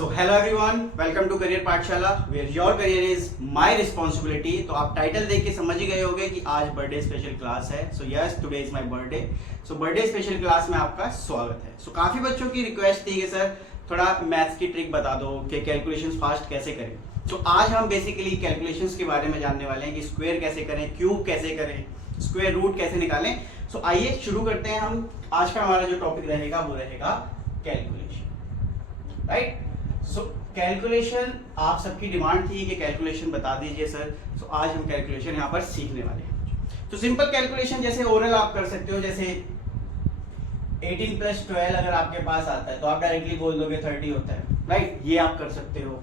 So hello everyone, welcome to career Pathshala where your career is my responsibility. तो आप title देख के समझ ही गए होंगे कि आज बर्थडे स्पेशल क्लास है। So yes, today is my birthday. So birthday special class में आपका स्वागत है। सो काफी बच्चों की रिक्वेस्ट थी कि सर थोड़ा मैथ्स की ट्रिक बता दो कि कैलकुलेशंस फास्ट कैसे करें। तो आज हम बेसिकली कैलकुलेशंस के बारे में जानने वाले हैं कि स्क्वायर कैसे करें, क्यूब कैसे करें, स्क्वायर रूट कैसे निकालें। सो आइए शुरू करते हैं। हम आज का हमारा जो टॉपिक रहेगा वो रहेगा कैलकुलेशन, राइट। सो कैलकुलेशन, आप सबकी डिमांड थी कि कैलकुलेशन बता दीजिए सर। सो आज हम कैलकुलेशन यहाँ पर सीखने वाले हैं। तो सिंपल कैलकुलेशन जैसे ओरल आप कर सकते हो, जैसे 18 + 12 अगर आपके पास आता है तो आप डायरेक्टली बोल दोगे 30 होता है, राइट। ये आप कर सकते हो।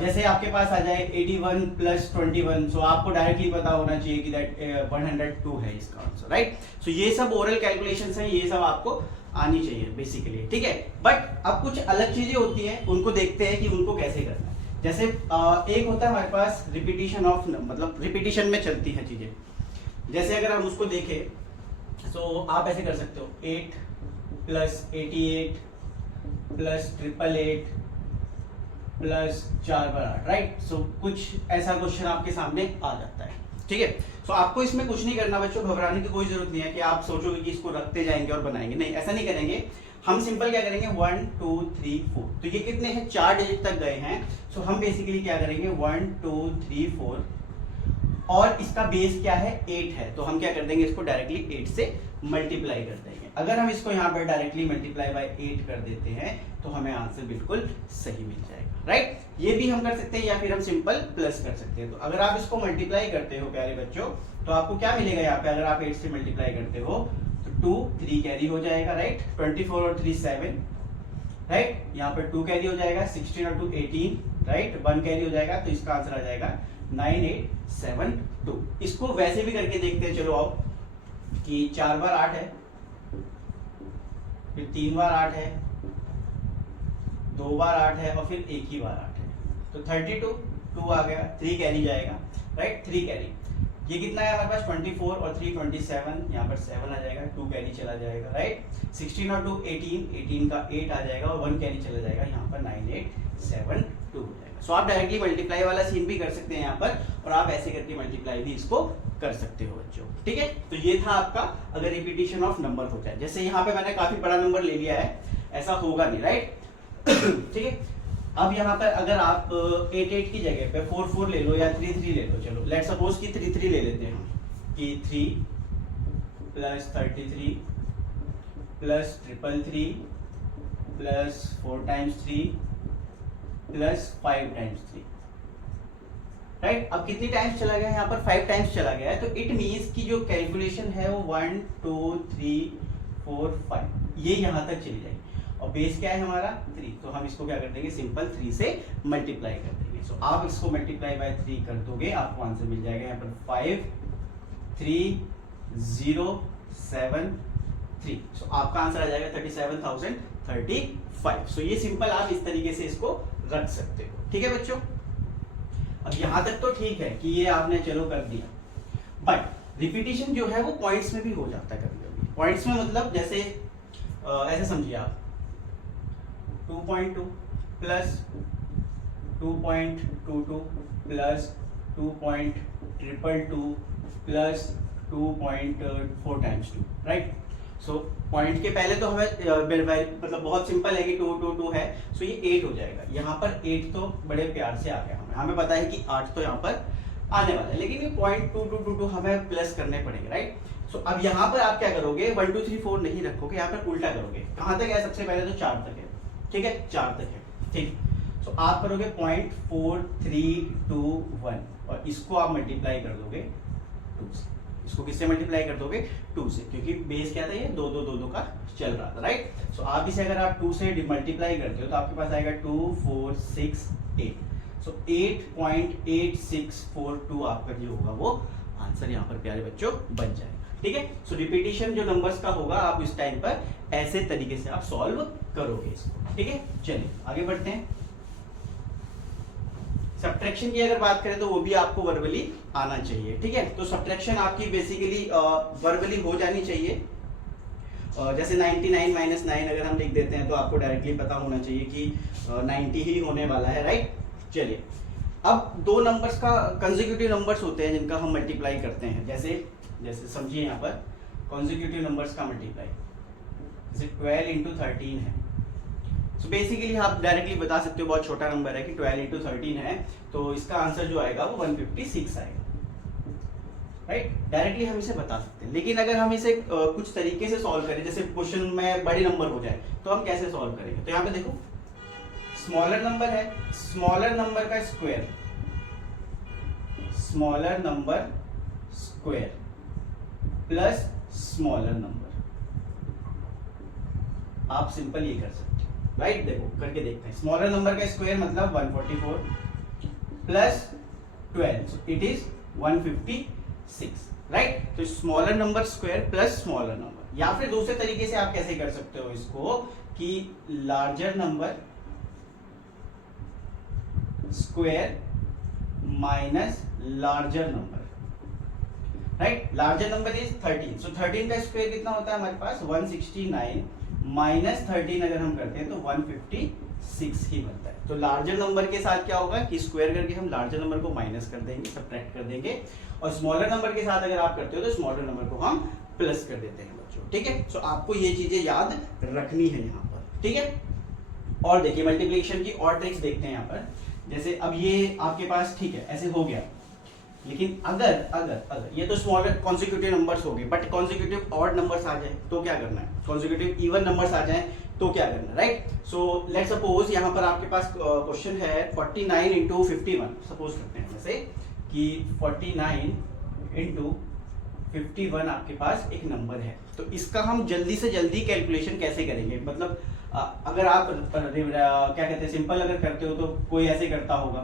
जैसे आपके पास आ जाए 81 + 21, सो आपको डायरेक्टली पता होना चाहिए कि दैट 102 है इसका आंसर, राइट। सो ये सब ओरल कैलकुलेशंस हैं, ये सब आपको आनी चाहिए बेसिकली, ठीक है। बट अब कुछ अलग चीजें होती हैं, उनको देखते हैं कि उनको कैसे करना है। जैसे एक होता है हमारे पास रिपीटिशन ऑफ, मतलब रिपीटिशन में चलती हैं चीजें। जैसे अगर हम उसको देखें तो आप ऐसे कर सकते हो 8 + 88 + 888 + 4 × 8, राइट। सो कुछ ऐसा क्वेश्चन आपके सामने आ जाता है, ठीक है। सो आपको इसमें कुछ नहीं करना बच्चों, घबराने की कोई जरूरत नहीं है कि आप सोचोगे कि इसको रखते जाएंगे और बनाएंगे, नहीं, ऐसा नहीं करेंगे। हम सिंपल क्या करेंगे 1 2 3 4, तो ये कितने हैं, 4 डिजिट तक गए हैं। सो हम बेसिकली क्या करेंगे 1 2 3 4, और इसका बेस क्या है 8 है, तो हम क्या कर देंगे इसको डायरेक्टली 8 से मल्टीप्लाई कर देंगे। अगर हम इसको यहाँ पर डायरेक्टली मल्टीप्लाई बाय 8 कर देते हैं तो हमें आंसर बिल्कुल सही मिल जाएगा, राइट। ये भी हम कर सकते हैं या फिर हम सिंपल प्लस कर सकते हैं। तो अगर आप इसको मल्टीप्लाई करते हो प्यारे बच्चों, तो आपको क्या मिलेगा यहाँ पे, अगर आप 8 से मल्टीप्लाई करते हो तो 2 3 कैरी हो जाएगा, राइट। 24 और 3 7, राइट। यहाँ पर 2 कैरी हो जाएगा, 16 और 2 18, राइट। 1 कैरी हो जाएगा, तो इसका आंसर आ जाएगा 9872। इसको वैसे भी करके देखते हैं, चलो आओ, कि 4 बार 8 है, फिर 3 बार 8 है, 2 बार 8 है, और फिर एक ही बार 8 है, तो 32 2 आ गया, 3 कैरी जाएगा, राइट। 3 कैरी, ये कितना है हमारे पास 24 और 3 27, यहाँ पर 7 आ जाएगा, 2 कैरी चला जाएगा, राइट। 16 और 2 18, 18 का 8 आ जाएगा और 1 कैरी चला जाएगा, यहाँ पर 9872 हो जाएगा। सो आप डायरेक्टली मल्टीप्लाई वाला सीन भी कर सकते हैं यहाँ पर, और आप ऐसे करके मल्टीप्लाई भी इसको कर सकते हो बच्चों, ठीक है। तो ये था आपका अगर रिपीटिशन ऑफ नंबर हो जाए। जैसे यहाँ पे मैंने काफी बड़ा नंबर ले लिया है, ऐसा होगा नहीं, राइट। ठीक है। अब यहाँ पर अगर आप 8 8 की जगह पे 4 4 ले लो या 3 3 ले लो, चलो लेट्स सपोज कि 3 3 ले लेते हैं हम, कि 3 + 33 + 333 + 4 × 3 + 5 × 3, राइट। अब कितनी टाइम्स चला गया, यहाँ पर 5 टाइम्स चला गया है, तो इट मीन्स की जो कैलकुलेशन है वो 1 2 3 4 5 ये यहाँ तक चली जाएगी, और बेस क्या है हमारा 3, तो हम इसको क्या कर देंगे सिंपल 3 से मल्टीप्लाई कर देंगे। सो आप इसको मल्टीप्लाई बाय 3 कर दोगे, आपको आंसर मिल जाएगा यहाँ पर 5 3 0 7 3। सो आपका आंसर आ जाएगा 37,035। सो ये सिंपल आप इस तरीके से इसको रख सकते हो, ठीक है बच्चों। अब यहाँ तक तो ठीक है कि ये आपने चलो कर दिया, बट रिपीटिशन जो है वो पॉइंट्स में भी हो जाता है कभी कभी। पॉइंट्स में मतलब जैसे ऐसे समझिए आप 2.2 + 2.22 + 2.222 + 2.4 × 2, राइट। सो पॉइंट के पहले तो हमें मतलब बहुत सिंपल है कि 2 2 2 है, सो ये 8 हो जाएगा। यहाँ पर 8 तो बड़े प्यार से आ गया, हमें पता है कि 8 तो यहाँ पर आने वाला है, लेकिन ये 0.2222 हमें प्लस करने पड़ेंगे, राइट। सो अब यहाँ पर आप क्या करोगे 1 2 3 4 नहीं रखोगे, यहाँ पर उल्टा करोगे। कहाँ तक है, सबसे पहले तो 4 तक है, ठीक है, 4 तक है, ठीक। सो आप करोगे 0.4321, और इसको आप मल्टीप्लाई कर दोगे 2 से। इसको किससे मल्टीप्लाई कर दोगे 2 से, क्योंकि बेस क्या था ये 2 2 2 2 का चल रहा था, राइट। सो आप इसे अगर आप 2 से मल्टीप्लाई करते हो तो आपके पास आएगा 2 4 6 8। सो 8.8642 आपका जो होगा वो आंसर यहाँ पर प्यारे बच्चों बन जाएगा, ठीक है। सो रिपीटिशन जो नंबर्स का होगा आप इस टाइम पर ऐसे तरीके से आप सॉल्व करोगे इसको, ठीक है। चलिए आगे बढ़ते हैं। सब्ट्रैक्शन की अगर बात करें तो वो भी आपको वर्बली आना चाहिए, ठीक है। तो सब्ट्रैक्शन आपकी बेसिकली वर्बली हो जानी चाहिए। जैसे 99 माइनस 9 अगर हम लिख देते हैं तो आपको डायरेक्टली पता होना चाहिए कि 90 ही होने वाला है, राइट। चलिए, अब दो नंबर्स का कंसेक्यूटिव नंबर्स होते हैं जिनका हम मल्टीप्लाई करते हैं, जैसे समझिए यहाँ पर कंसेक्यूटिव नंबर्स का मल्टीप्लाई, जैसे 12 इंटू 13 है। सो बेसिकली आप डायरेक्टली बता सकते हो, बहुत छोटा नंबर है कि 12 इंटू 13 है, तो इसका आंसर जो आएगा वो 156 आएगा, राइट। डायरेक्टली हम इसे बता सकते हैं। लेकिन अगर हम इसे कुछ तरीके से सॉल्व करें, जैसे क्वेश्चन में बड़े नंबर हो जाए, तो हम कैसे सॉल्व करेंगे? तो यहाँ पे देखो, स्मॉलर नंबर है, स्मॉलर नंबर का square, smaller number square plus smaller number, आप सिंपल ये कर सकते हो, राइट। देखो करके देखते हैं। स्मॉलर नंबर का स्क्वायर मतलब 144 प्लस 12, इट इज 156, राइट। तो smaller number square plus smaller number, या फिर दूसरे तरीके से आप कैसे कर सकते हो इसको कि larger number square minus larger number, right. Larger number is 13, सो 13 का स्क्वायर कितना होता है हमारे पास? 169 माइनस 13 अगर हम करते हैं तो 156 ही बनता है। तो लार्जर नंबर के साथ क्या होगा कि स्क्वायर करके हम लार्जर नंबर को माइनस कर देंगे, सब्ट्रैक्ट कर देंगे, और स्मॉलर नंबर के साथ अगर आप करते हो तो स्मॉलर नंबर को हम प्लस कर देते हैं बच्चों, ठीक है। सो आपको ये चीजें याद रखनी है यहाँ पर, ठीक है। और देखिए मल्टीप्लिकेशन की और ट्रिक्स देखते हैं यहाँ पर। जैसे अब ये आपके पास ठीक है ऐसे हो गया, लेकिन अगर ये तो स्मॉलर कॉन्सिक्यूटिव नंबर्स हो गए, बट कॉन्सिक्यूटिव ऑड नंबर्स आ जाए तो क्या करना है? कॉन्सिक्यूटिव इवन नंबर्स आ जाए तो क्या करना है, राइट। सो लेट सपोज यहाँ पर आपके पास क्वेश्चन है 49 इंटू 51, सपोज करते हैं जैसे कि 49 इंटू 51 आपके पास एक नंबर है। तो इसका हम जल्दी से जल्दी कैलकुलेशन कैसे करेंगे? मतलब अगर आप क्या कहते हैं सिंपल अगर करते हो तो कोई ऐसे करता होगा,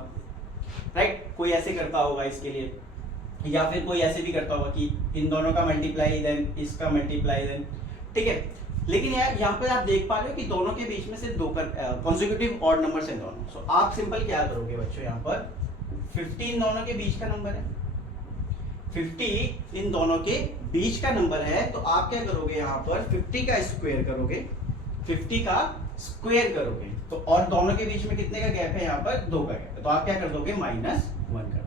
राइट, कोई ऐसे करता होगा इसके लिए, या फिर कोई ऐसे भी करता होगा कि इन दोनों का मल्टीप्लाई देन इसका मल्टीप्लाई देन, ठीक है। लेकिन यार यहाँ पे आप देख पा रहे हो कि दोनों के बीच में से दो कॉन्सिक्यूटिव ऑड नंबर्स हैं दोनों। सो आप सिंपल क्या करोगे बच्चों, यहाँ पर 50 दोनों के बीच का नंबर है, 50 इन दोनों के बीच का नंबर है, तो आप क्या करोगे यहाँ पर 50 का स्क्वायर करोगे, 50 का स्क्वायर करोगे, तो और दोनों के बीच में कितने का गैप है? यहाँ पर 2 का गैप है, तो आप क्या कर दोगे? -1 कर दो।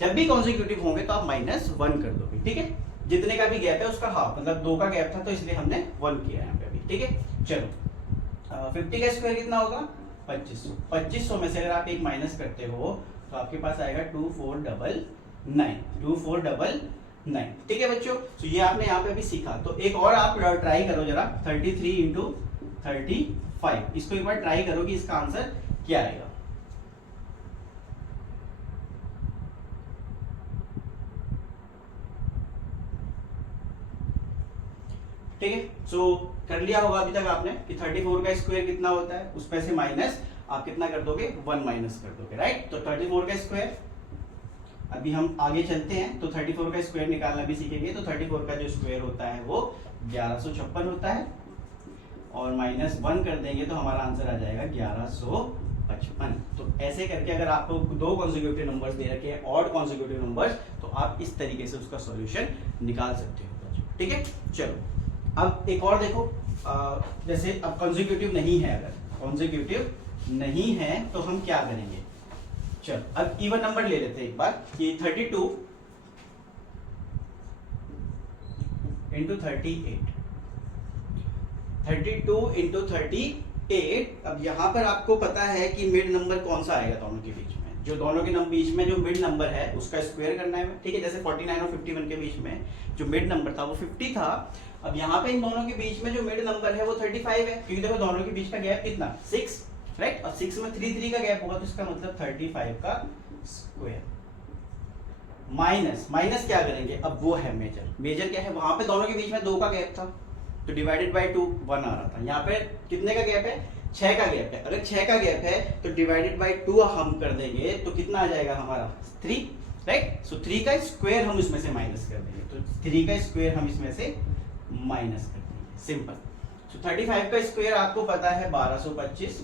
जब भी कॉन्सिक्यूटिव होंगे तो आप -1 कर दोगे, ठीक है। जितने का भी गैप है उसका हाफ, मतलब 2 का गैप था तो इसलिए हमने 1 किया यहाँ पे अभी, ठीक है। चलो 50 का स्क्वायर कितना होगा? 2500। 2500 में से अगर आप एक माइनस करते हो तो आपके पास आएगा 2499, 2499, ठीक है बच्चों। तो ये आपने यहाँ पे अभी सीखा। तो एक और आप ट्राई करो जरा, 33 इंटू 35, इसको एक बार ट्राई करो कि इसका आंसर क्या आएगा। ठीक है, सो कर लिया होगा अभी तक आपने कि 34 का स्क्वायर कितना होता है, उस पे से माइनस आप कितना कर दोगे? 1 माइनस कर दोगे, राइट। तो 34 का स्क्वायर, अभी हम आगे चलते हैं तो 34 का स्क्वायर निकालना भी सीखेंगे। तो 34 का जो स्क्वायर होता है वो 1156 होता है, और -1 कर देंगे तो हमारा आंसर आ जाएगा 1155। तो ऐसे करके अगर आपको दो कॉन्सिक्यूटिव नंबर्स दे रखे हैं, ऑड कॉन्सिक्यूटिव नंबर्स, तो आप इस तरीके से उसका सॉल्यूशन निकाल सकते हो, ठीक है। चलो अब एक और देखो, जैसे अब कॉन्सिक्यूटिव नहीं है, अगर कॉन्सिक्यूटिव नहीं है तो हम क्या करेंगे? चलो अब इवन नंबर ले लेते हैं एक बार कि 32 इंटू 38, 32 इंटू 38। अब यहां पर आपको पता है कि मिड नंबर कौन सा आएगा दोनों के बीच में, जो दोनों के बीच में जो मिड नंबर है उसका स्क्वायर करना है, ठीक है। जैसे 49 और 51 के बीच में जो मिड नंबर था वो 50 था। अब यहाँ पे इन दोनों के बीच में जो मिड नंबर है वो 35 है, क्योंकि देखो दोनों के बीच का गैप कितना? 6, राइट। और 6 में 3 का गैप होगा, तो इसका मतलब 35 का स्क्वायर माइनस क्या करेंगे? अब वो है मेजर क्या है? वहां पे दोनों के बीच में 2 का गैप था, तो डिवाइडेड बाय 2 1 आ रहा था। यहाँ पे कितने का गैप है? 6 का गैप है। अगर 6 का गैप है तो डिवाइडेड बाय 2 हम कर देंगे तो कितना आ जाएगा हमारा? 3, राइट। सो 3 का स्क्वायर हम इसमें से माइनस कर देंगे, तो 3 का स्क्वायर हम इसमें से माइनस कर देंगे, सिंपल। सो 35 का स्क्वायर आपको पता है 1225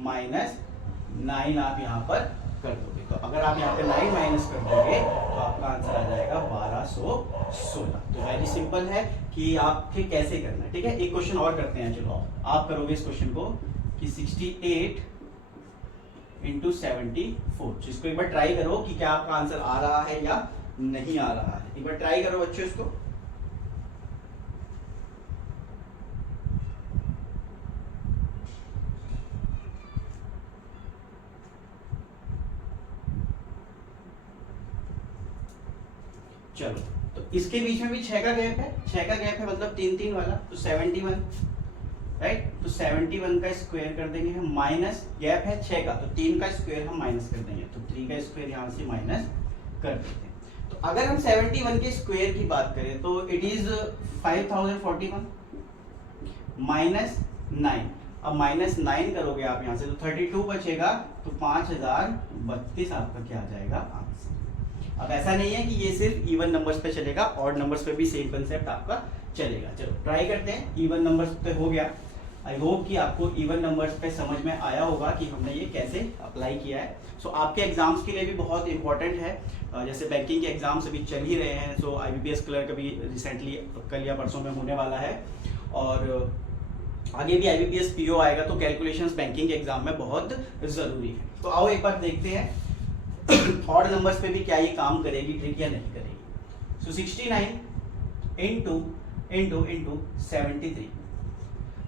-9 आप यहाँ पर कर दोगे। तो अगर आप यहाँ पे 9 माइनस कर दोगे तो आपका आंसर आ जाएगा 1216। तो वेरी सिंपल है कि आपके कैसे करना है, ठीक है। एक क्वेश्चन और करते हैं, चलो आप करोगे इस क्वेश्चन को कि 68 इंटू 74। इसको एक बार ट्राई करो कि क्या आपका आंसर आ रहा है या नहीं आ रहा है। एक बार ट्राई करो बच्चों इसको। चलो, तो इसके बीच में भी 6 का गैप है, 6 का गैप है मतलब 3 3 वाला, तो 71, राइट। तो 71 का स्क्वायर कर देंगे हम, माइनस गैप है 6 का, तो 3 का स्क्वायर हम माइनस कर देंगे, तो 3 का स्क्वायर यहाँ से माइनस कर देते हैं। तो अगर हम 71 के स्क्वायर की बात करें तो इट इज 5041 माइनस 9। अब माइनस 9 करोगे आप यहाँ से तो 32 बचेगा, तो 5032 आपका क्या आ जाएगा आंसर। अब ऐसा नहीं है कि ये सिर्फ इवन नंबर्स पे चलेगा, ऑड नंबर्स पे भी सेम कंसेप्ट आपका चलेगा। चलो ट्राई करते हैं। इवन नंबर्स पे हो गया। आई होप कि आपको इवन नंबर्स पे समझ में आया होगा कि हमने ये कैसे अप्लाई किया है। सो आपके एग्जाम्स के लिए भी बहुत इंपॉर्टेंट है, जैसे बैंकिंग के एग्जाम्स अभी चल ही रहे हैं। सो IBPS क्लर्क अभी रिसेंटली कल या परसों में होने वाला है, और आगे भी IBPS PO आएगा, तो कैलकुलेशंस बैंकिंग के एग्जाम में बहुत ज़रूरी है। तो आओ एक बार देखते हैं ऑड नंबर्स पे भी क्या ये काम करेगी ट्रिक या नहीं करेगी। सो 69 इंटू 73,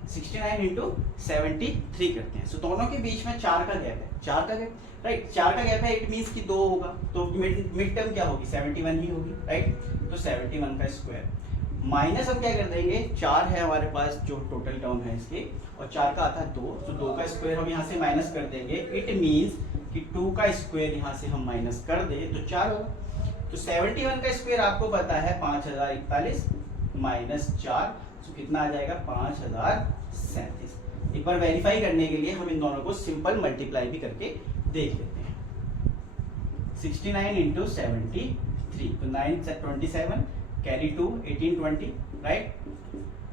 69 इंटू 73 करते हैं। सो दोनों के बीच में 4 का गैप है, 4 का गैप, राइट। 4 का गैप है, इट मीन्स कि 2 होगा, तो मिड टर्म क्या होगी 71 ही होगी, राइट। तो 71 का स्क्वायर माइनस हम क्या कर देंगे, 4 है हमारे पास जो टोटल टर्म है इसके, और 4 का आता है 2, तो 2 का स्क्वायर हम यहाँ से माइनस कर देंगे। इट मीन्स कि 2 का स्क्वायर यहाँ से हम माइनस कर दे तो 4 होगा। तो 71 का स्क्वायर आपको पता है 5041 माइनस 4, तो कितना आ जाएगा 5037। एक बार वेरीफाई करने के लिए हम इन दोनों को सिंपल मल्टीप्लाई भी करके देख लेते हैं। 69 इंटू 73, तो 927 कैरी 2 1820, राइट।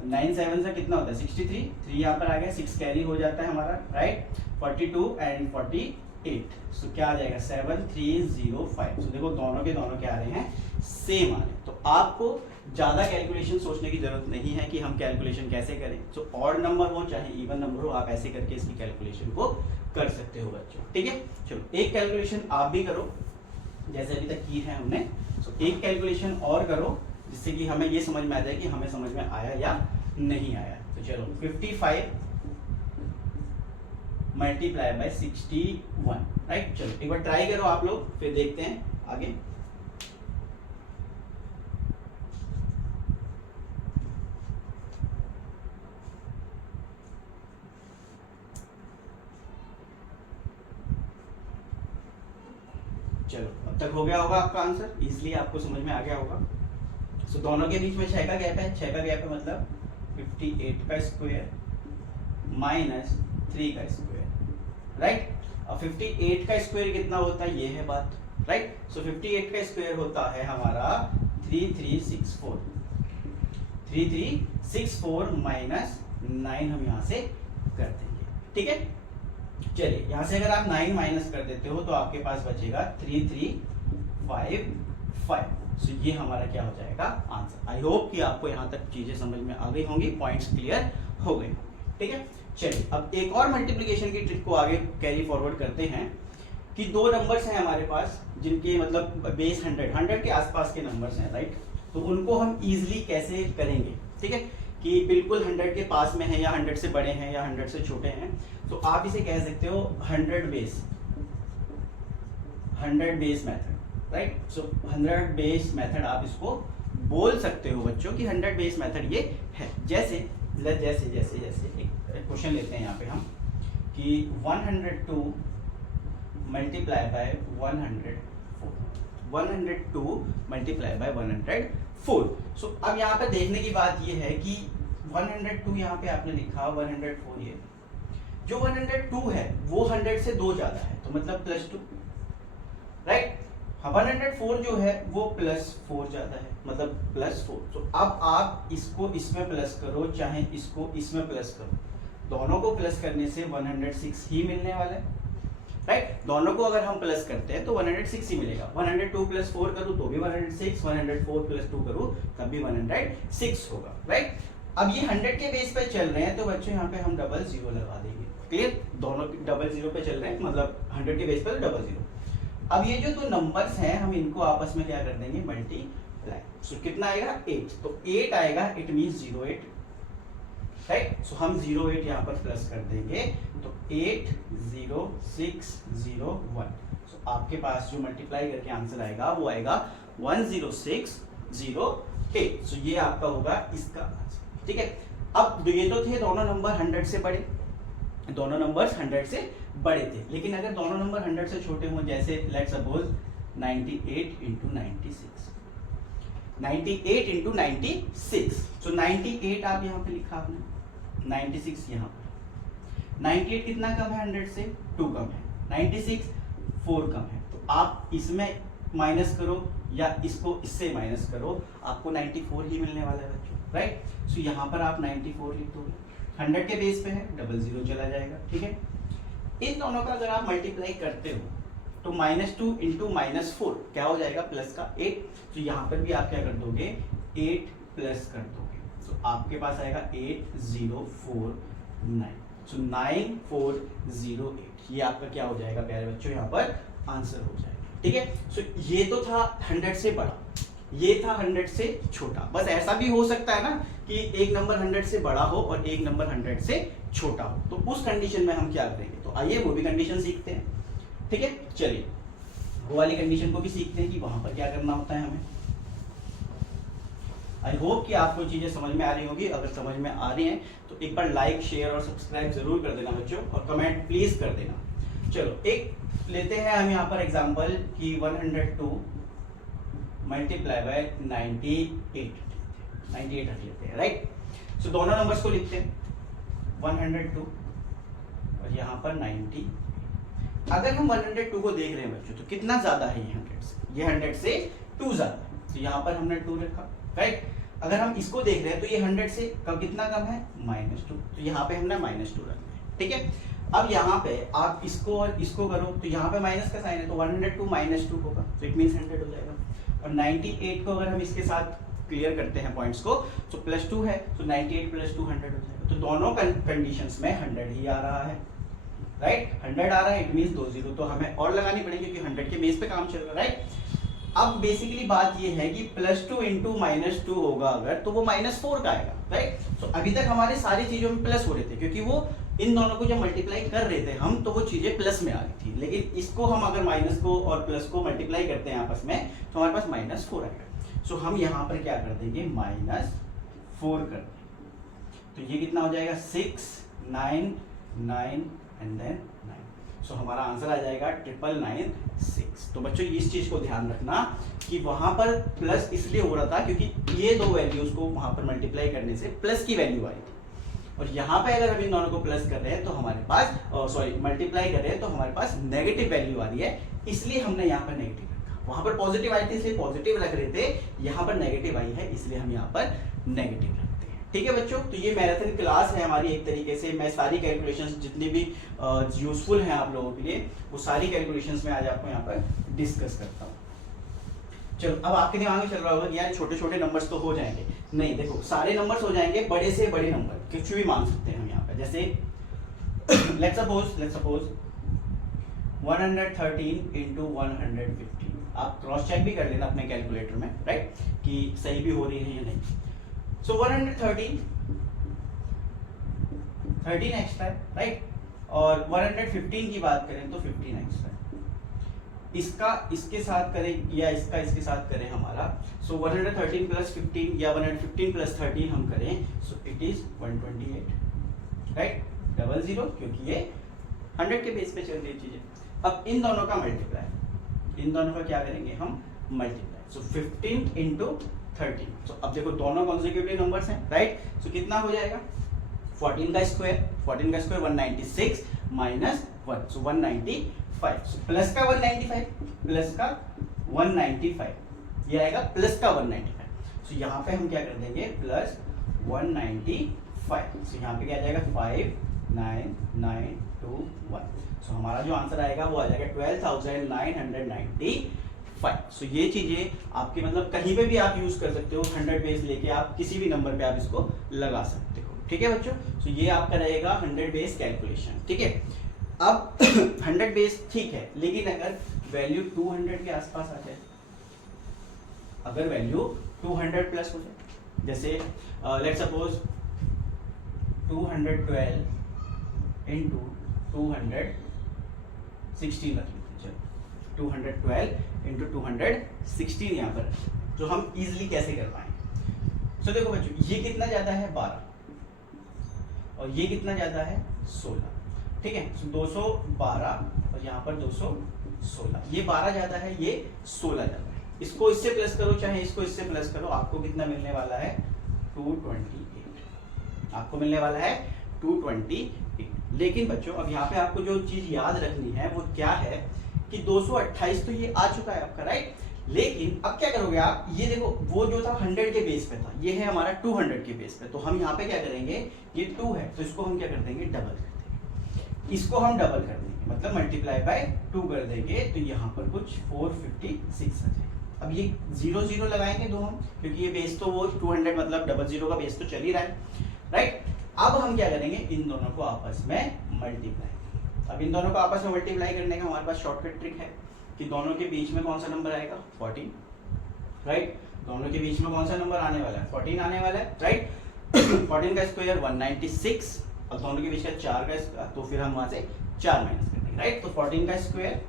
9 7 से कितना होता है 63, 3 यहाँ पर आ गया, 6 कैरी हो जाता है हमारा, राइट। 42 एंड 48, सो क्या आ जाएगा 7305। सो देखो दोनों के दोनों क्या आ रहे हैं, सेम आ रहे हैं। तो आपको ज़्यादा कैलकुलेशन सोचने की जरूरत नहीं है कि हम कैलकुलेशन कैसे करें। सो ऑड नंबर हो चाहे इवन नंबर हो, आप ऐसे करके इसकी कैलकुलेशन को कर सकते हो बच्चों, ठीक है। चलो एक कैलकुलेशन आप भी करो जैसे अभी तक की है हमने। सो एक कैलकुलेशन और करो जिससे कि हमें ये समझ में आ जाए कि हमें समझ में आया या नहीं आया। तो चलो 55 मल्टीप्लाई बाय 61, राइट। चलो एक बार ट्राई करो आप लोग, फिर देखते हैं आगे। चलो अब तक हो गया होगा आपका आंसर, इजीली आपको समझ में आ गया होगा। सो दोनों के बीच में 6 का गैप है, 6 का गैप है मतलब 58 का स्क्वायर माइनस 3 का स्क्वायर, राइट। अब 58 का स्क्वायर कितना होता है, ये है बात, राइट। सो 58 का स्क्वायर होता है हमारा 3364, 3364 माइनस 9 हम यहाँ से कर देंगे, ठीक है। चलिए यहाँ से अगर आप 9 माइनस कर देते हो तो आपके पास बचेगा 3355। सो ये हमारा क्या हो जाएगा आंसर। आई होप कि आपको यहाँ तक चीजें समझ में आ गई होंगी, पॉइंट्स क्लियर हो गए, ठीक है। चलिए अब एक और मल्टीप्लिकेशन की ट्रिक को आगे कैरी फॉरवर्ड करते हैं कि दो नंबर्स हैं हमारे पास जिनके मतलब बेस 100 के आसपास के नंबर्स हैं, राइट। तो उनको हम इजीली कैसे करेंगे, ठीक है, कि बिल्कुल 100 के पास में है या 100 से बड़े हैं या 100 से छोटे हैं। तो आप इसे कह सकते हो 100 बेस मेथड, राइट। सो 100 बेस मेथड आप इसको बोल सकते हो बच्चों कि 100 बेस मेथड ये है। जैसे जैसे जैसे जैसे एक क्वेश्चन लेते हैं यहाँ पे हम कि 102 मल्टीप्लाई बाय 102 मल्टीप्लाई बाय 104। सो अब यहाँ पे देखने की बात ये है कि 102 यहाँ पे आपने लिखा, 104 ये जो 102 है वो 100 से 2 ज्यादा है, तो मतलब +2, राइट। 104 जो है वो +4 ज्यादा है, मतलब +4। तो अब आप इसको इसमें प्लस करो चाहे इसको इसमें प्लस करो, दोनों को प्लस करने से 106 ही मिलने वाला है। राइट। दोनों को अगर हम प्लस करते हैं तो 106 ही मिलेगा। 102 प्लस 4 करूँ तो भी 106, 104 प्लस 2 करूँ तब भी 106 होगा, राइट। अब ये 100 के बेस पे चल रहे हैं तो बच्चों यहाँ पे हम डबल जीरो लगा देंगे। क्लियर, दोनों डबल जीरो पे चल रहे हैं, मतलब 100 के बेस पे डबल जीरो। अब ये जो दो नंबर्स हैं हम इनको आपस में क्या कर देंगे, मल्टीप्लाई। सो कितना आएगा 8, तो 8 आएगा, इट मींस 08, राइट। सो हम 08 यहाँ पर प्लस कर देंगे तो 80601। सो आपके पास जो मल्टीप्लाई करके आंसर आएगा वो आएगा 10608। सो ये आपका होगा इसका आंसर, ठीक है। अब ये तो थे दोनों नंबर 100 से बड़े, दोनों नंबर्स 100 से बड़े थे, लेकिन अगर दोनों नंबर 100 से छोटे हों, जैसे लेट्स सपोज 98 इंटू 96, 98 इंटू 96, सो 98 आप यहाँ पे लिखा आपने, 96 यहाँ पर। 98 कितना कम है 100 से, 2 कम है, 96 4 कम है, तो आप इसमें माइनस करो या इसको इससे माइनस करो, आपको 94 ही मिलने वाला है बच्चों, राइट। सो यहाँ पर आप 94 लिख दोगे, 100 के बेस पे है, डबल जीरो चला जाएगा, ठीक है। इन दोनों का अगर आप मल्टीप्लाई करते हो तो -2 इंटू -4 क्या हो जाएगा, प्लस का 8। तो यहाँ पर भी आप क्या कर दोगे, 8 प्लस कर दोगे, तो आपके पास आएगा 8049। सो 9408, ये आपका क्या हो जाएगा प्यारे बच्चों, यहाँ पर आंसर हो जाएगा, ठीक है। सो ये तो था 100 से बड़ा, ये था 100 से छोटा। बस ऐसा भी हो सकता है ना कि एक नंबर 100 से बड़ा हो और एक नंबर 100 से छोटा हो, तो उस कंडीशन में हम क्या करेंगे, तो आइए वो भी कंडीशन सीखते हैं, ठीक है। चलिए वो वाली कंडीशन को भी सीखते हैं कि वहां पर क्या करना होता है हमें। आई होप कि आपको चीजें समझ में आ रही होगी। अगर समझ में आ रही हैं तो एक बार लाइक, शेयर और सब्सक्राइब जरूर कर देना बच्चों, और कमेंट प्लीज कर देना। चलो एक लेते हैं हम यहाँ पर एग्जांपल कि 102 मल्टीप्लाई बाय 98 रख लेते हैं, राइट। सो दोनों नंबर्स को लिखते हैं, 102 और यहाँ पर 90। अगर हम 102 को देख रहे हैं बच्चों तो कितना ज्यादा है ये 100 से, ये 100 से 2 ज्यादा है, तो यहाँ पर हमने 2 रखा, राइट। अगर हम इसको देख रहे हैं तो ये 100 से कितना कम है, -2, तो यहाँ पे हमने -2 रखना है, ठीक है। अब यहाँ पे आप इसको और इसको करो तो यहाँ पे माइनस का साइन है, तो 102 -2 होगा, तो इट मींस 100 हो जाएगा। और 98 को अगर हम इसके साथ क्लियर करते हैं पॉइंट्स को, तो +2 है, तो 98 + 2 100 हो जाएगा। तो दोनों कंडीशंस में 100 ही आ रहा है, राइट। 100 आ रहा है, इट मींस 2 जीरो तो हमें और लगानी पड़ेगी क्योंकि 100 के बेस पे काम चल रहा है, राइट। अब बेसिकली बात ये है कि +2 इंटू -2 होगा अगर, तो वो -4 का आएगा, राइट। तो अभी तक हमारे सारी चीजों में प्लस हो रहे थे क्योंकि वो इन दोनों को जब मल्टीप्लाई कर रहे थे हम, तो वो चीजें प्लस में आ रही थी, लेकिन इसको हम अगर माइनस को और प्लस को मल्टीप्लाई करते हैं आपस में तो हमारे पास -4 आएगा। सो हम यहाँ पर क्या कर देंगे, -4 कर देंगे, तो ये कितना हो जाएगा 6 9 9 एंड देन 9। सो हमारा आंसर आ जाएगा 996। तो बच्चों इस चीज को ध्यान रखना कि वहां पर प्लस इसलिए हो रहा था क्योंकि ये दो वैल्यूज को वहां पर मल्टीप्लाई करने से प्लस की वैल्यू आई थी, और यहाँ पे अगर हम इन दोनों को प्लस कर रहे हैं तो हमारे पास मल्टीप्लाई कर रहे हैं तो हमारे पास नेगेटिव वैल्यू आ रही है, इसलिए हमने यहाँ पर नेगेटिव रखा। वहां पर पॉजिटिव आई थी इसलिए पॉजिटिव रख रहे थे, यहाँ पर नेगेटिव आई है इसलिए हम यहाँ पर नेगेटिव रखते हैं, ठीक है बच्चों। तो ये मैराथन क्लास है हमारी, एक तरीके से मैं सारी कैलकुलेशंस जितनी भी यूजफुल हैं आप लोगों के लिए, वो सारी कैलकुलेशंस में आज आपको यहाँ पर डिस्कस करता हूँ। चलो अब आपके दिमाग में चल रहा होगा कि यार छोटे छोटे नंबर्स तो हो जाएंगे, नहीं देखो सारे नंबर्स हो जाएंगे, बड़े से बड़े नंबर कुछ भी मान सकते हैं हम यहाँ पे, जैसे लेट्स सपोज 113 इंटू 115। आप क्रॉस चेक भी कर लेना अपने कैलकुलेटर में, राइट, कि सही भी हो रही है या नहीं। सो 113 13 एक्स्ट्रा है, राइट, और 115 की बात करें तो 15 एक्स्ट्रा है। इसका इसके साथ करें या इसका इसके साथ करें हमारा, सो 113 प्लस 15 या 115 प्लस 13 हम करें, सो इट इज 128, राइट, 00 क्योंकि ये 100 के बेस पे चल रही चीजें। अब इन दोनों का मल्टीप्लाई, इन दोनों का क्या करेंगे हम मल्टीप्लाई, सो 15 इंटू 13। सो अब देखो दोनों कॉन्सेक्यूटिव नंबर्स हैं, राइट, सो कितना हो जाएगा 14 का स्क्वायर 196 माइनस 1, सो 195। सो प्लस का 195 प्लस का 195, ये आएगा प्लस का 195। सो यहाँ पे हम क्या कर देंगे, प्लस 195। सो यहाँ पे क्या आ जाएगा 5 9921। सो हमारा जो आंसर आएगा वो आ जाएगा 12,995। सो ये चीजें आपके मतलब कहीं पे भी आप यूज कर सकते हो, 100 बेस लेके आप किसी भी नंबर पे आप इसको लगा सकते हो, ठीक है बच्चों। सो ये आपका रहेगा 100 बेस कैलकुलेशन, ठीक है। अब 100 बेस ठीक है, लेकिन अगर वैल्यू 200 के आसपास आ जाए, अगर वैल्यू 200 प्लस हो जाए, जैसे लेट्स सपोज 212 इंटू 216 रख लेते हैं, 212 इंटू 216 यहाँ पर, जो हम इजिली कैसे कर पाएंगे। सो देखो बच्चों, ये कितना ज्यादा है 12 और ये कितना ज्यादा है 16, ठीक है। सो 212 और यहाँ पर 216, ये 12 ज्यादा है, ये 16 ज्यादा है। इसको इससे प्लस करो चाहे इसको इससे प्लस करो, आपको कितना मिलने वाला है 228, आपको मिलने वाला है 228। लेकिन बच्चों अब यहाँ पे आपको जो चीज याद रखनी है वो क्या है कि 228 तो ये आ चुका है आपका, राइट। लेकिन अब क्या करोगे आप, ये देखो वो जो था 100 के बेस पे था, ये है हमारा 200 के बेस पे, तो हम यहाँ पे क्या करेंगे, ये 2 है तो इसको हम क्या कर देंगे, डबल कर देंगे, इसको हम डबल कर देंगे, मतलब मल्टीप्लाई बाय 2 कर देंगे, तो यहाँ पर कुछ 456 आ जाएगा। अब ये 0 0 लगाएंगे दो हम, क्योंकि ये बेस तो वो 200 मतलब 00 का बेस तो चल ही रहा है, राइट। अब हम क्या करेंगे, इन दोनों को आपस में मल्टीप्लाई। अब इन दोनों को आपस में मल्टीप्लाई करने का हमारे पास शॉर्टकट ट्रिक है कि दोनों के बीच में कौन सा नंबर आएगा, 14, राइट। दोनों के बीच में कौन सा नंबर आने वाला है, 14 आने वाला है, राइट। 14 का स्क्वायर 196 और दोनों के बीच का 4 का, तो फिर हम वहां से 4 माइनस कर देंगे, राइट। तो 14 का स्क्वायर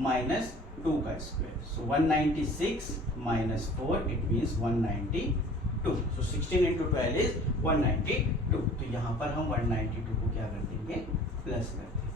माइनस 2 का square, so 196 minus 4 it means 192, so 16 into 12 is 192। तो यहाँ पर हम 192 को क्या कर देंगे, प्लस कर देंगे,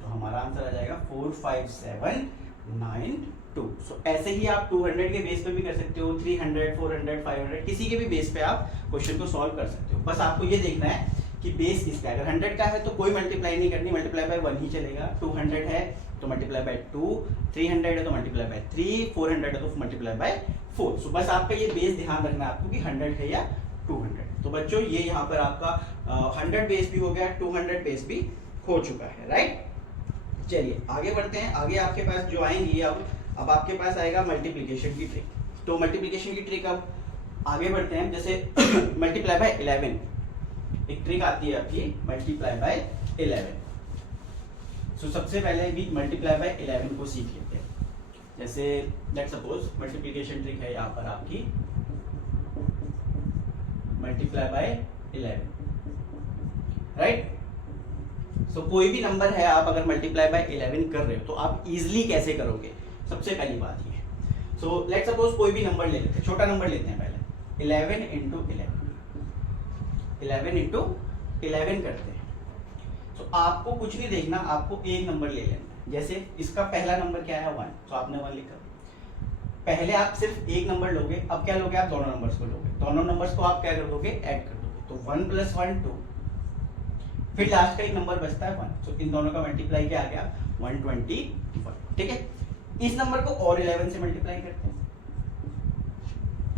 तो हमारा आंसर आ जाएगा 45792। सो ऐसे ही आप 200 के बेस पे भी कर सकते हो, 300, 400, 500 किसी के भी बेस पे आप क्वेश्चन को सॉल्व कर सकते हो। बस आपको ये देखना है कि बेस किसका है। अगर 100 का है तो कोई मल्टीप्लाई नहीं करनी, मल्टीप्लाई बाय 1 ही चलेगा। 200 है तो मल्टीप्लाई बाय 2, 300 है तो मल्टीप्लाई बाय 3, 400 है तो मल्टीप्लाई बाय 4। सो बस आपका ये बेस ध्यान रखना है आपको कि 100 है या 200। तो बच्चों ये यहाँ पर आपका 100 बेस भी हो गया, 200 बेस भी हो चुका है, राइट। चलिए आगे बढ़ते हैं। आगे आपके पास जो आएंगी, अब आपके पास आएगा मल्टीप्लिकेशन की ट्रिक। तो मल्टीप्लिकेशन की ट्रिक अब आगे बढ़ते हैं। जैसे मल्टीप्लाई बाय 11, एक ट्रिक आती है आपकी मल्टीप्लाई बाय 11। सो सबसे पहले भी मल्टीप्लाई बाय 11 को सीख लेते हैं। जैसे लेट्स सपोज मल्टीप्लिकेशन ट्रिक है यहाँ पर आपकी मल्टीप्लाई बाय 11, राइट। सो कोई भी नंबर है, आप अगर मल्टीप्लाई बाय 11 कर रहे हो तो आप इजीली कैसे करोगे, सबसे पहली बात ये है। सो लेट्स सपोज कोई भी नंबर ले लेते हैं, छोटा नंबर लेते हैं पहले, 11 into 11 करते हैं। तो आपको कुछ नहीं देखना, आपको एक नंबर ले लेना है। जैसे इसका पहला नंबर क्या है 1, तो आपने 1 लिखा। पहले आप सिर्फ एक नंबर लोगे, अब क्या लोगे आप दोनों नंबर्स को लोगे, दोनों नंबर्स को आप क्या कर दोगे, ऐड कर दोगे। तो 1 + 1 2, फिर लास्ट का एक नंबर बचता है 1, तो इन दोनों का मल्टीप्लाई क्या आ गया 121, ठीक है। इस नंबर को और 11 से मल्टीप्लाई करते हैं,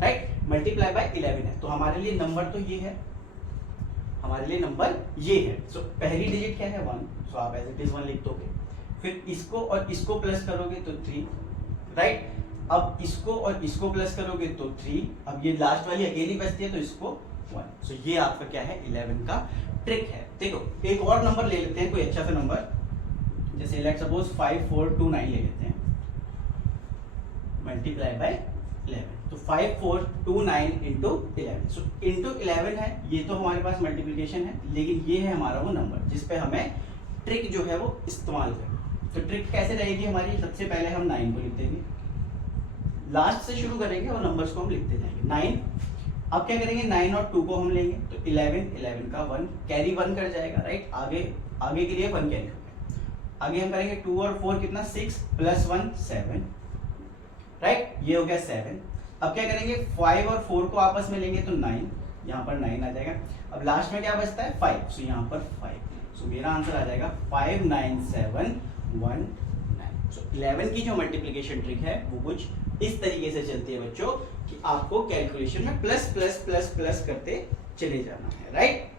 राइट। मल्टीप्लाई बाय 11 है, तो हमारे लिए नंबर तो ये है, हमारे लिए नंबर ये है। सो पहली डिजिट क्या है 1, सो आप एज इट इज 1 लिख दोगे। फिर इसको और इसको प्लस करोगे तो 3, राइट। अब इसको और इसको प्लस करोगे तो 3, अब ये लास्ट वाली अकेली बचती है तो इसको 1। सो ये आपका क्या है 11 का ट्रिक है। देखो एक और नंबर ले लेते हैं, कोई अच्छा सा नंबर, जैसे लेट्स सपोज 5429 ले लेते हैं मल्टीप्लाई बाय 11। तो 5429 into 11, सो into 11 है, ये तो हमारे पास मल्टीप्लिकेशन है, लेकिन ये है हमारा वो नंबर जिसपे हमें ट्रिक जो है वो इस्तेमाल करना। तो ट्रिक कैसे रहेगी हमारी, सबसे पहले हम 9 को लिख देंगे, लास्ट से शुरू करेंगे और नंबर्स को हम लिखते जाएंगे 9। अब क्या करेंगे 9 और 2 को हम लेंगे, तो 11 का 1 कैरी 1 कर जाएगा, राइट। आगे के लिए 1 कैरी हो गया। आगे हम करेंगे 2 और 4 कितना 6 + 1 7, राइट। ये हो गया 7। अब क्या करेंगे 5 और 4 को आपस में लेंगे तो 9, यहाँ पर 9 आ जाएगा। अब लास्ट में क्या बचता है 5, सो यहाँ पर 5, सो मेरा आंसर आ जाएगा 59719। सो 11 की जो मल्टीप्लिकेशन ट्रिक है वो कुछ इस तरीके से चलती है बच्चों कि आपको कैलकुलेशन में प्लस प्लस प्लस प्लस करते चले जाना है, राइट।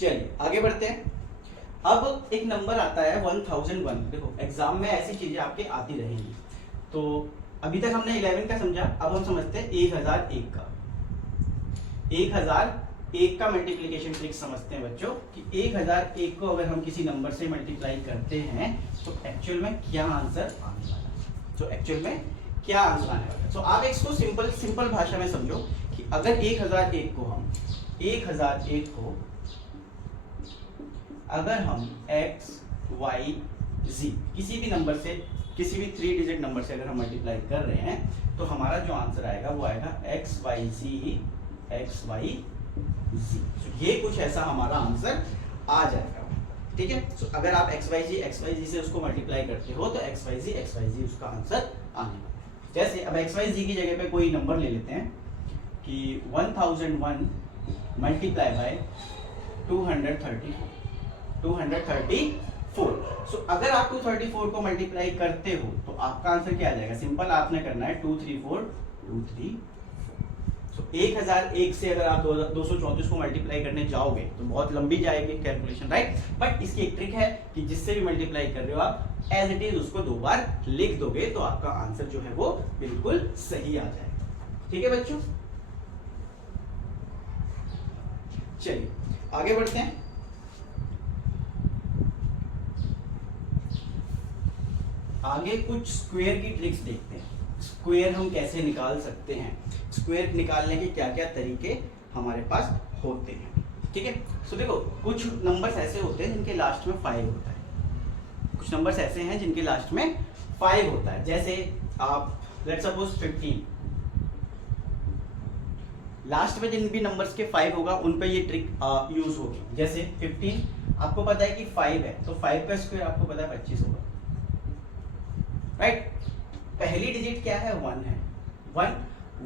चलिए आगे बढ़ते हैं। अब एक नंबर आता है 1001। देखो एग्जाम में ऐसी चीजें आपके आती रहेंगी। तो अभी तक हमने 11 का समझा, अब हम समझते हैं 1001 का। 1001 का मल्टीप्लिकेशन ट्रिक समझते हैं बच्चों कि 1001 को अगर हम किसी नंबर से मल्टीप्लाई करते हैं तो एक्चुअल में क्या आंसर आने वाला है। तो एक्चुअल में क्या आंसर आने वाला है। तो आप इसको सिंपल भाषा में समझो कि अगर 1001 को हम 1001 को अगर हम x y z किसी भी नंबर से, किसी भी 3 डिजिट नंबर से अगर हम मल्टीप्लाई कर रहे हैं तो हमारा जो आंसर आएगा वो आएगा x y z। तो ये कुछ ऐसा हमारा आंसर आ जाएगा, ठीक है। तो अगर आप x y z से उसको मल्टीप्लाई करते हो तो x y z उसका आंसर आने वाला है। जैसे अब x y z की जगह पे कोई नंबर ले लेते हैं कि 1001 मल्टीप्लाई बाय 234। सो अगर आप 234 को मल्टीप्लाई करते हो तो आपका आंसर क्या आ जाएगा। सिंपल आपने करना है 234। सो 1001 से अगर आप 234 को मल्टीप्लाई करने जाओगे तो बहुत लंबी जाएगी कैलकुलेशन, राइट। बट इसकी एक ट्रिक है कि जिससे भी मल्टीप्लाई कर रहे हो आप एज इट इज उसको 2 बार लिख दोगे तो आपका आंसर जो है वो बिल्कुल सही आ जाएगा, ठीक है बच्चों। चलिए आगे बढ़ते हैं। आगे कुछ स्क्वायर की ट्रिक्स देखते हैं। स्क्वायर हम कैसे निकाल सकते हैं, स्क्वायर निकालने के क्या क्या तरीके हमारे पास होते हैं, ठीक है। सो देखो कुछ नंबर्स ऐसे होते हैं जिनके लास्ट में 5 होता है, कुछ नंबर्स ऐसे हैं जिनके लास्ट में 5 होता है। जैसे आप लेट्स सपोज 15, लास्ट में जिन भी नंबर्स के 5 होगा उन पे ये ट्रिक यूज होगी। जैसे 15 आपको पता है कि 5 है तो 5 का स्क्वायर आपको पता है 25 होगा, राइट। पहली डिजिट क्या है 1 है।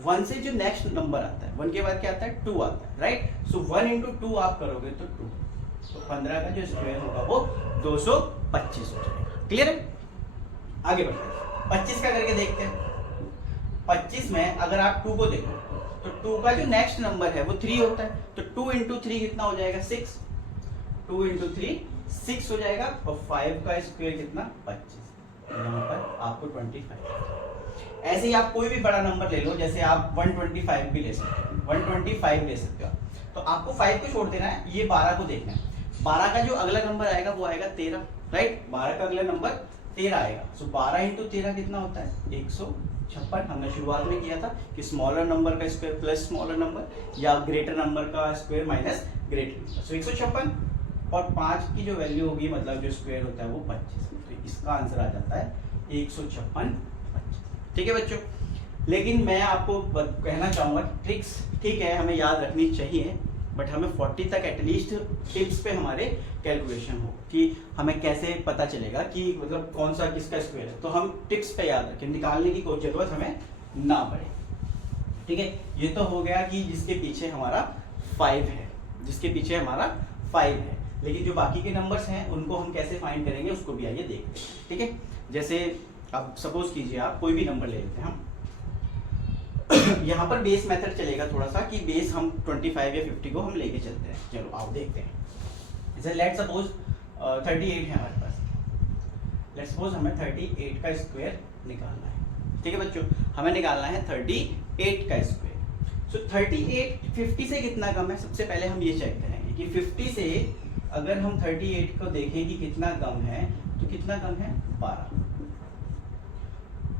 1 से जो नेक्स्ट नंबर आता है 1 के बाद क्या आता है 2 आता है, राइट। सो 1 into 2 आप करोगे तो 2, तो 15 का जो स्क्वायर होगा वो 225 हो जाएगा, क्लियर है। आगे बढ़ते हैं 25 का करके देखते हैं। 25 में अगर आप 2 को देखो तो 2 का जो नेक्स्ट नंबर है वो 3 होता है, तो 2 into 3 कितना हो जाएगा 6। 2 into 3 6 हो जाएगा और 5 का स्क्वायर कितना 25, यहाँ पर आपको 25। ऐसे ही आप कोई भी बड़ा नंबर ले लो, जैसे आप 125 भी ले सकते हो, 125 ले सकते हो। तो आपको 5 को छोड़ देना है, ये 12 को देखना है। 12 का जो अगला नंबर आएगा वो आएगा 13, राइट। 12 का अगला नंबर 13 आएगा। सो 12 into 13 कितना होता है 156। हमने शुरुआत में किया था कि स्मॉलर नंबर का स्क्वायर प्लस स्मॉलर नंबर या ग्रेटर नंबर का स्क्वायर माइनस ग्रेटर नंबर। सो 156 और 5 की जो वैल्यू होगी मतलब जो स्क्वायर होता है वो 25। तो इसका आंसर आ जाता है 156, ठीक है बच्चों। लेकिन मैं आपको कहना चाहूंगा ट्रिक्स ठीक है हमें याद रखनी चाहिए, बट हमें 40 तक एटलीस्ट टिप्स पे हमारे कैलकुलेशन हो कि हमें कैसे पता चलेगा कि मतलब कौन सा किसका स्क्वायर है। तो हम टिप्स पे याद रखें, निकालने की कोई जरूरत हमें ना पड़े, ठीक है। ये तो हो गया कि जिसके पीछे हमारा 5 है, जिसके पीछे हमारा 5 है। लेकिन जो बाकी के नंबर्स हैं उनको हम कैसे फाइंड करेंगे उसको भी आइए देखते हैं, ठीक है। जैसे अब सपोज कीजिए आप कोई भी नंबर ले लेते हैं हम यहाँ पर बेस मेथड चलेगा थोड़ा सा कि बेस हम 25 या 50 को हम लेके चलते हैं। चलो आप देखते हैं। जैसे लेट सपोज 38 है हमारे पास। लेट सपोज हमें 38 का स्क्वायर निकालना है, ठीक है बच्चों। हमें निकालना है 38 का स्क्वायर। सो 38 50 से कितना कम है, सबसे पहले हम ये चेक करेंगे कि 50 से अगर हम 38 को देखें कि कितना कम है तो कितना कम है 12,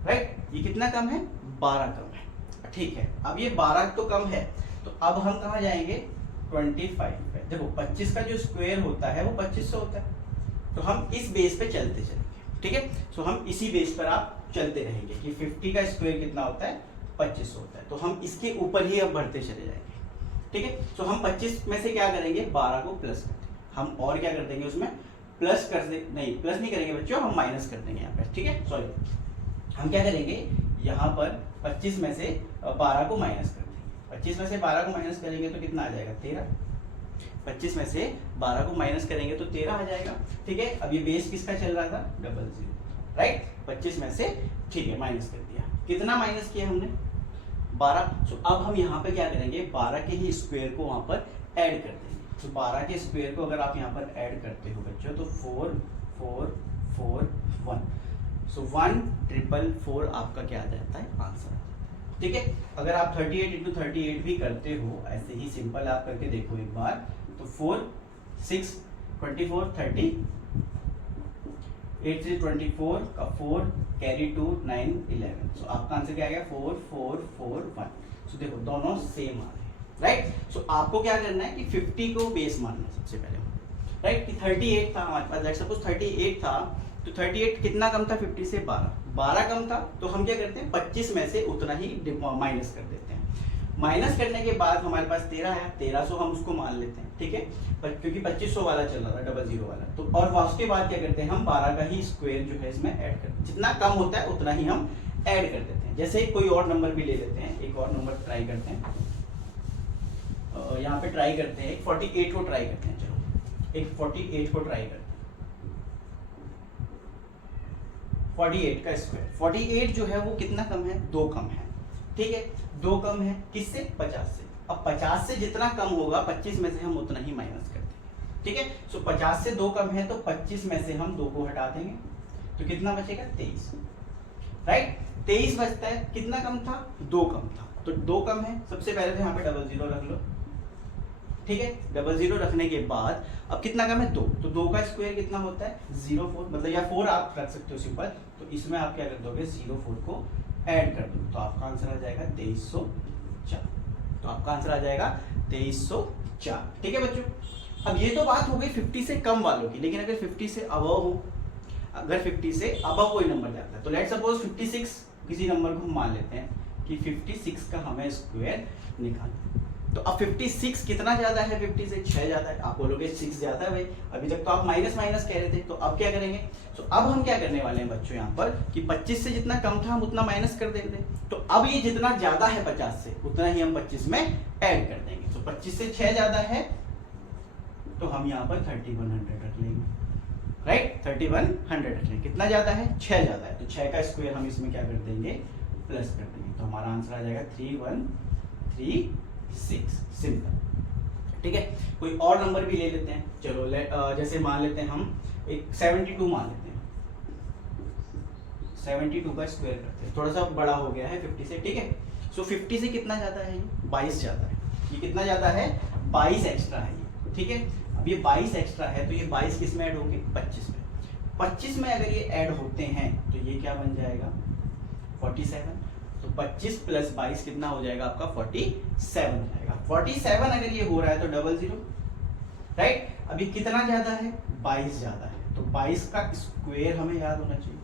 राइट। ये कितना कम है 12 कम है, ठीक है। अब ये 12 तो कम है तो अब हम कहाँ जाएंगे 25 पे। देखो 25 का जो स्क्वायर होता है वो 2500 होता है, तो हम इस बेस पे चलते चलेंगे, ठीक है। सो हम इसी बेस पर आप चलते रहेंगे कि 50 का स्क्वायर कितना होता है 2500 होता है, तो हम इसके ऊपर ही अब बढ़ते चले जाएंगे, ठीक है। सो हम 25 में से क्या करेंगे 12 को प्लस कर देंगे। हम और क्या कर देंगे उसमें प्लस कर दे, नहीं प्लस नहीं करेंगे बच्चों, हम माइनस कर देंगे यहाँ पर, ठीक है। सॉरी हम क्या करेंगे यहाँ पर 25 में से 12 को माइनस कर देंगे। 25 में से 12 को माइनस करेंगे तो कितना आ जाएगा 13। 25 में से 12 को माइनस करेंगे तो 13 आ जाएगा, ठीक है। अब ये बेस किसका चल रहा था 00, राइट। 25 में से ठीक है माइनस कर दिया, कितना माइनस किया हमने 12। सो अब हम यहाँ पे क्या करेंगे 12 के ही स्क्वायर को वहां पर ऐड कर देंगे, तो 12 के स्क्वायर को अगर आप यहाँ पर ऐड करते हो बच्चों तो 4 4 4 1, सो 1444 आपका क्या आ जाता है, आंसर। ठीक है, अगर आप 38 इंटू 38 भी करते हो ऐसे ही सिंपल आप करके देखो एक बार, तो 4 6 24 30 8 3 24 का 4 कैरी 2 9 11, सो आपका आंसर क्या आ गया 4 4 4 1। सो देखो दोनों सेम आ रहे हैं, राइट। सो आपको क्या करना है कि 50 को बेस मानना है सबसे पहले, राइट। कि 38 था हमारे पास, सपोज 38 था, तो 38 कितना कम था 50 से, 12 कम था, तो हम क्या करते हैं 25 में से उतना ही माइनस कर देते हैं। माइनस करने के बाद हमारे पास 13 है, 1300 हम उसको मान लेते हैं, ठीक है, क्योंकि 2500 वाला चल रहा था 00 वाला, तो और उसके बाद क्या करते हैं हम 12 का ही स्क्वायर जो है इसमें ऐड करते हैं, जितना कम होता है उतना ही हम ऐड कर देते हैं। जैसे कोई और नंबर भी ले लेते हैं, एक और नंबर ट्राई करते हैं, यहाँ पे ट्राई करते हैं 48 को ट्राई करते हैं, चलो एक 48 को ट्राई करते हैं, 48 का स्क्वायर, 48 जो है वो कितना कम है, 2 कम है, ठीक है, 2 कम है किससे, 50 से। अब 50 से जितना कम होगा 25 में से हम उतना ही माइनस कर देंगे, ठीक है। सो 50 से 2 कम है तो 25 में से हम 2 को हटा देंगे, तो कितना बचेगा 23, राइट। 23 बचता है, कितना कम था, 2 कम था, तो 2 कम है, सबसे पहले तो यहाँ पे 00 रख लो, ठीक है। 00 रखने के बाद अब कितना कम है, 2, तो 2 का स्क्वायर कितना होता है 04, मतलब या 4 आप रख सकते हो सिंपल, तो इसमें आप क्या कर दोगे 04 को ऐड कर दो, तो आपका आंसर आ जाएगा 2304, तो आपका आंसर आ जाएगा 2304, ठीक है बच्चों। अब ये तो बात हो गई 50 से कम वालों की, लेकिन अगर 50 से अबव हो, अगर 50 से अबव कोई नंबर जाता है, तो लेट्स सपोज 56 किसी नंबर को हम मान लेते हैं कि 56 का हमें स्क्वायर निकालना, तो अब 56 कितना ज्यादा है 50 से, 6 ज्यादा है। आप बोलोगे 6 ज्यादा है भाई, अभी तक तो आप माइनस माइनस कह रहे थे, तो अब क्या करेंगे, तो अब हम क्या करने वाले हैं बच्चों यहाँ पर कि 25 से जितना कम था हम उतना माइनस कर देंगे, तो अब ये जितना ज्यादा है 50 से उतना ही हम 25 में ऐड कर देंगे, तो 25 से 6 ज्यादा है तो हम यहाँ पर 3100 रख लेंगे, राइट, 3100 रख लेंगे। कितना ज्यादा है, 6 ज्यादा है, तो 6 का स्क्वायर हम इसमें क्या कर देंगे, प्लस कर देंगे, तो हमारा आंसर आ जाएगा 3136, सिंपल, ठीक है। कोई और नंबर भी ले लेते हैं, चलो जैसे मान लेते हैं हम एक 72 मान लेते हैं, 72 का स्क्वायर करते हैं, थोड़ा सा बड़ा हो गया है 50 से, ठीक है। सो 50 से कितना ज्यादा है, 22 ज्यादा है, ये कितना ज्यादा है 22 एक्स्ट्रा है ये, ठीक है। अब ये 22 एक्स्ट्रा है, तो ये 22 किस में ऐड होंगे, 25 में, 25 में अगर ये ऐड होते हैं तो ये क्या बन जाएगा 47, तो 25 प्लस 22 कितना हो जाएगा आपका 47 हो जाएगा। 47 अगर ये हो रहा है तो 00, राइट। अभी कितना ज्यादा है, 22 ज्यादा है, तो 22 का स्क्वायर हमें याद होना चाहिए,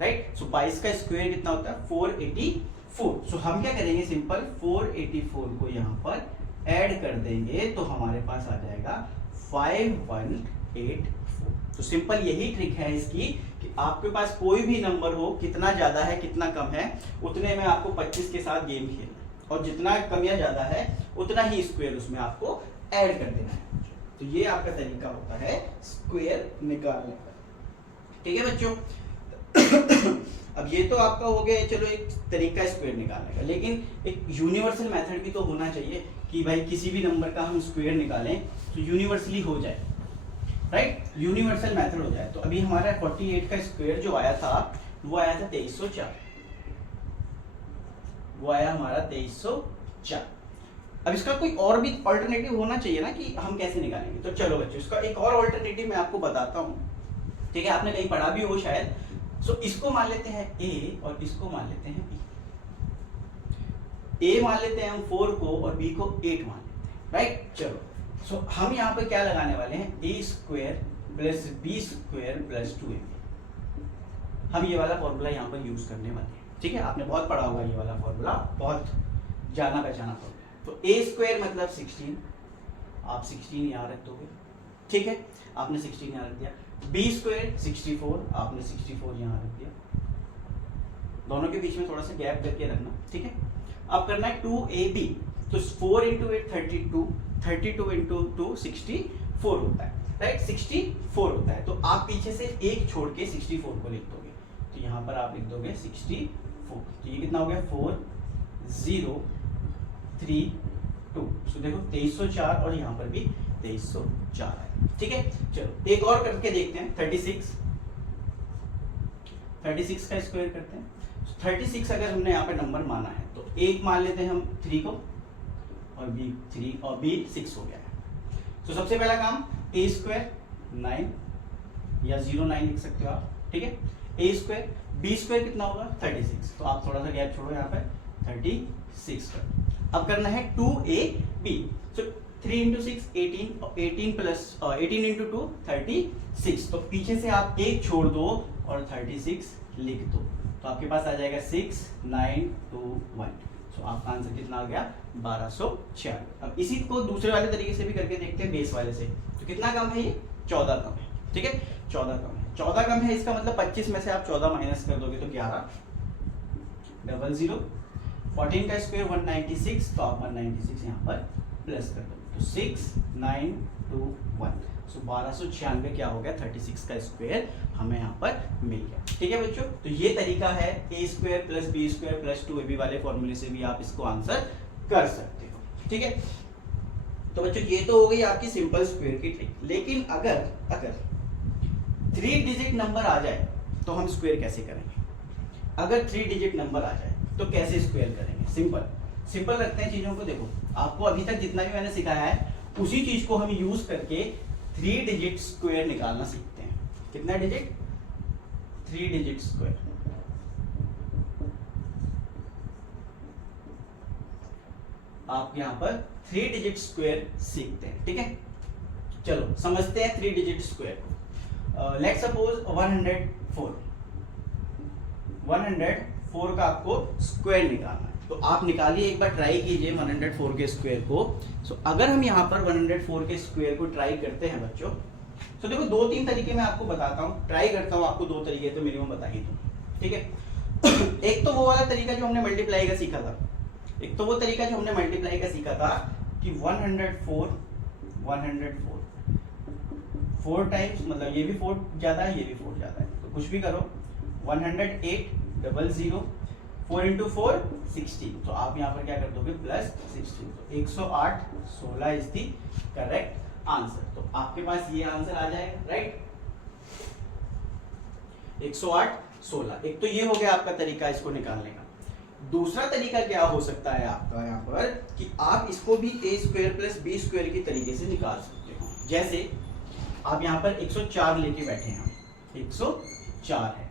राइट। सो 22 का स्क्वायर कितना होता है 484, सो हम क्या करेंगे सिंपल 484 को यहाँ पर ऐड कर देंगे, तो हमारे पास आ जाएगा 5184। तो सिंपल यही ट्रिक है इसकी कि आपके पास कोई भी नंबर हो, कितना ज्यादा है कितना कम है, उतने में आपको 25 के साथ गेम खेलना, और जितना कम या ज्यादा है उतना ही स्क्वायर उसमें आपको ऐड कर देना है। तो ये आपका तरीका होता है स्क्वायर निकालने का, ठीक है बच्चों। अब ये तो आपका हो गया चलो एक तरीका स्क्वायर निकालने का, लेकिन एक यूनिवर्सल मेथड भी तो होना चाहिए कि भाई किसी भी नंबर का हम स्क्वायर निकालें तो यूनिवर्सली हो जाए, राइट, यूनिवर्सल मेथड हो जाए। तो अभी हमारा 48 का स्क्वायर जो आया था वो आया था 2304, वो आया हमारा 2304। अब इसका कोई और भी ऑल्टरनेटिव होना चाहिए ना कि हम कैसे निकालेंगे, तो चलो बच्चों इसका एक और ऑल्टरनेटिव मैं आपको बताता हूँ, ठीक है, आपने कहीं पढ़ा भी हो शायद। सो इसको मान लेते हैं A और इसको मान लेते हैं B, A मान लेते हैं हम 4 को और B को 8 मान लेते हैं, राइट। चलो सो हम यहाँ पर क्या लगाने वाले हैं, a square plus b square plus 2ab, हम ये वाला फॉर्मूला यहाँ पर यूज करने वाले हैं, ठीक है। आपने बहुत पढ़ा होगा ये वाला फॉर्मूला, बहुत जाना पहचाना फॉर्मूला है। तो a स्क्वायर मतलब 16, आप 16 यहाँ रख दोगे, ठीक है, आपने 16 यहाँ रख दिया। b स्क्वायर 64, आपने 64 यहाँ रख दिया, दोनों के बीच में थोड़ा सा गैप करके रखना, ठीक है। अब करना है 2ab, तो 4 into 8 32, 32 into 2 64 होता है, राइट, 64 होता है। तो आप पीछे से एक छोड़ के 64 को लिख दोगे, तो यहाँ पर आप लिख दोगे 64, तो ये कितना हो गया 4032। सो देखो 2304 और यहाँ पर भी 2304 है। ठीक है, चलो एक और करके देखते हैं। 36 का स्क्वायर करते हैं। 36 अगर हमने यहाँ पे नंबर माना है तो एक मान लेते हैं हम 3 को, और बी 3 और बी 6 हो गया है। तो सबसे पहला काम ए स्क्वायर 9 या 09 लिख सकते हो आप। ठीक है, ए स्क्वायर, बी स्क्वायर कितना होगा 36, तो आप थोड़ा सा गैप छोड़ो यहाँ पे 36 का। अब करना है 2ab, तो 3 into 6 18, 18 प्लस 18 into 2 36, तो पीछे से आप एक छोड़ दो और 36 लिख दो, तो आपके पास आ जाएगा 6 9 2 1। तो आपका आंसर कितना आ गया 1296। अब इसी को दूसरे वाले तरीके से भी करके देखते हैं, बेस वाले से। तो कितना कम है ये 14 कम है। ठीक है, 14 कम है। 14 कम है इसका मतलब 25 में से आप 14 माइनस कर दोगे तो 11 00। 14 का स्क्वायर 196, तो आप 196 यहाँ पर प्लस कर दोगे, तो 6 9 2 1। सो 1296 क्या हो गया 36 का स्क्वायर हमें यहाँ पर मिल गया। ठीक है बच्चों, तो ये तरीका है a square plus b square plus 2ab वाले फॉर्मूले से भी आप इसको आंसर कर सकते हो। ठीक है, तो बच्चों ये तो हो गई आपकी सिंपल स्क्वायर की ट्रिक। लेकिन अगर 3 डिजिट नंबर आ जाए तो हम स्क्वायर कैसे करेंगे? अगर 3 डिजिट नंबर आ जाए तो कैसे स्क्वायर करेंगे? सिंपल रखते हैं चीजों को। देखो, आपको अभी तक जितना भी मैंने सिखाया है उसी चीज को हम यूज करके 3 डिजिट स्क्वायर निकालना सीखते हैं। कितना डिजिट? 3 digit square. आप यहां पर 3 डिजिट स्क्वायर सीखते हैं। ठीक है, चलो समझते हैं 3 डिजिट स्क्वायर को। लेट्स सपोज 104 का आपको स्क्वायर निकालना है, तो आप निकालिए, एक बार ट्राई कीजिए 104 के स्क्वायर को। सो अगर हम यहाँ पर 104 के स्क्वायर को ट्राई करते हैं बच्चों, तो देखो 2-3 तरीके मैं आपको बताता हूँ, ट्राई करता हूँ, आपको 2 तरीके तो मिनिमम बता ही दूँ। ठीक है, एक तो वो वाला तरीका जो हमने मल्टीप्लाई का सीखा था, कि 104 4 टाइम्स, मतलब ये भी 4 ज्यादा है, ये भी 4 ज्यादा है, तो कुछ भी करो। 108 00 4 into 4 16, तो आप यहाँ पर क्या कर दोगे प्लस 16, तो 108 16 इज दी करेक्ट आंसर। तो आपके पास ये आंसर आ जाएगा, राइट? 108 16। एक तो ये हो गया आपका तरीका इसको निकालने का। दूसरा तरीका क्या हो सकता है आपका यहाँ पर, कि आप इसको भी ए स्क्वायर प्लस बी स्क्वायर की तरीके से निकाल सकते हो। जैसे आप यहाँ पर 104 लेके बैठे हैं, 104 है।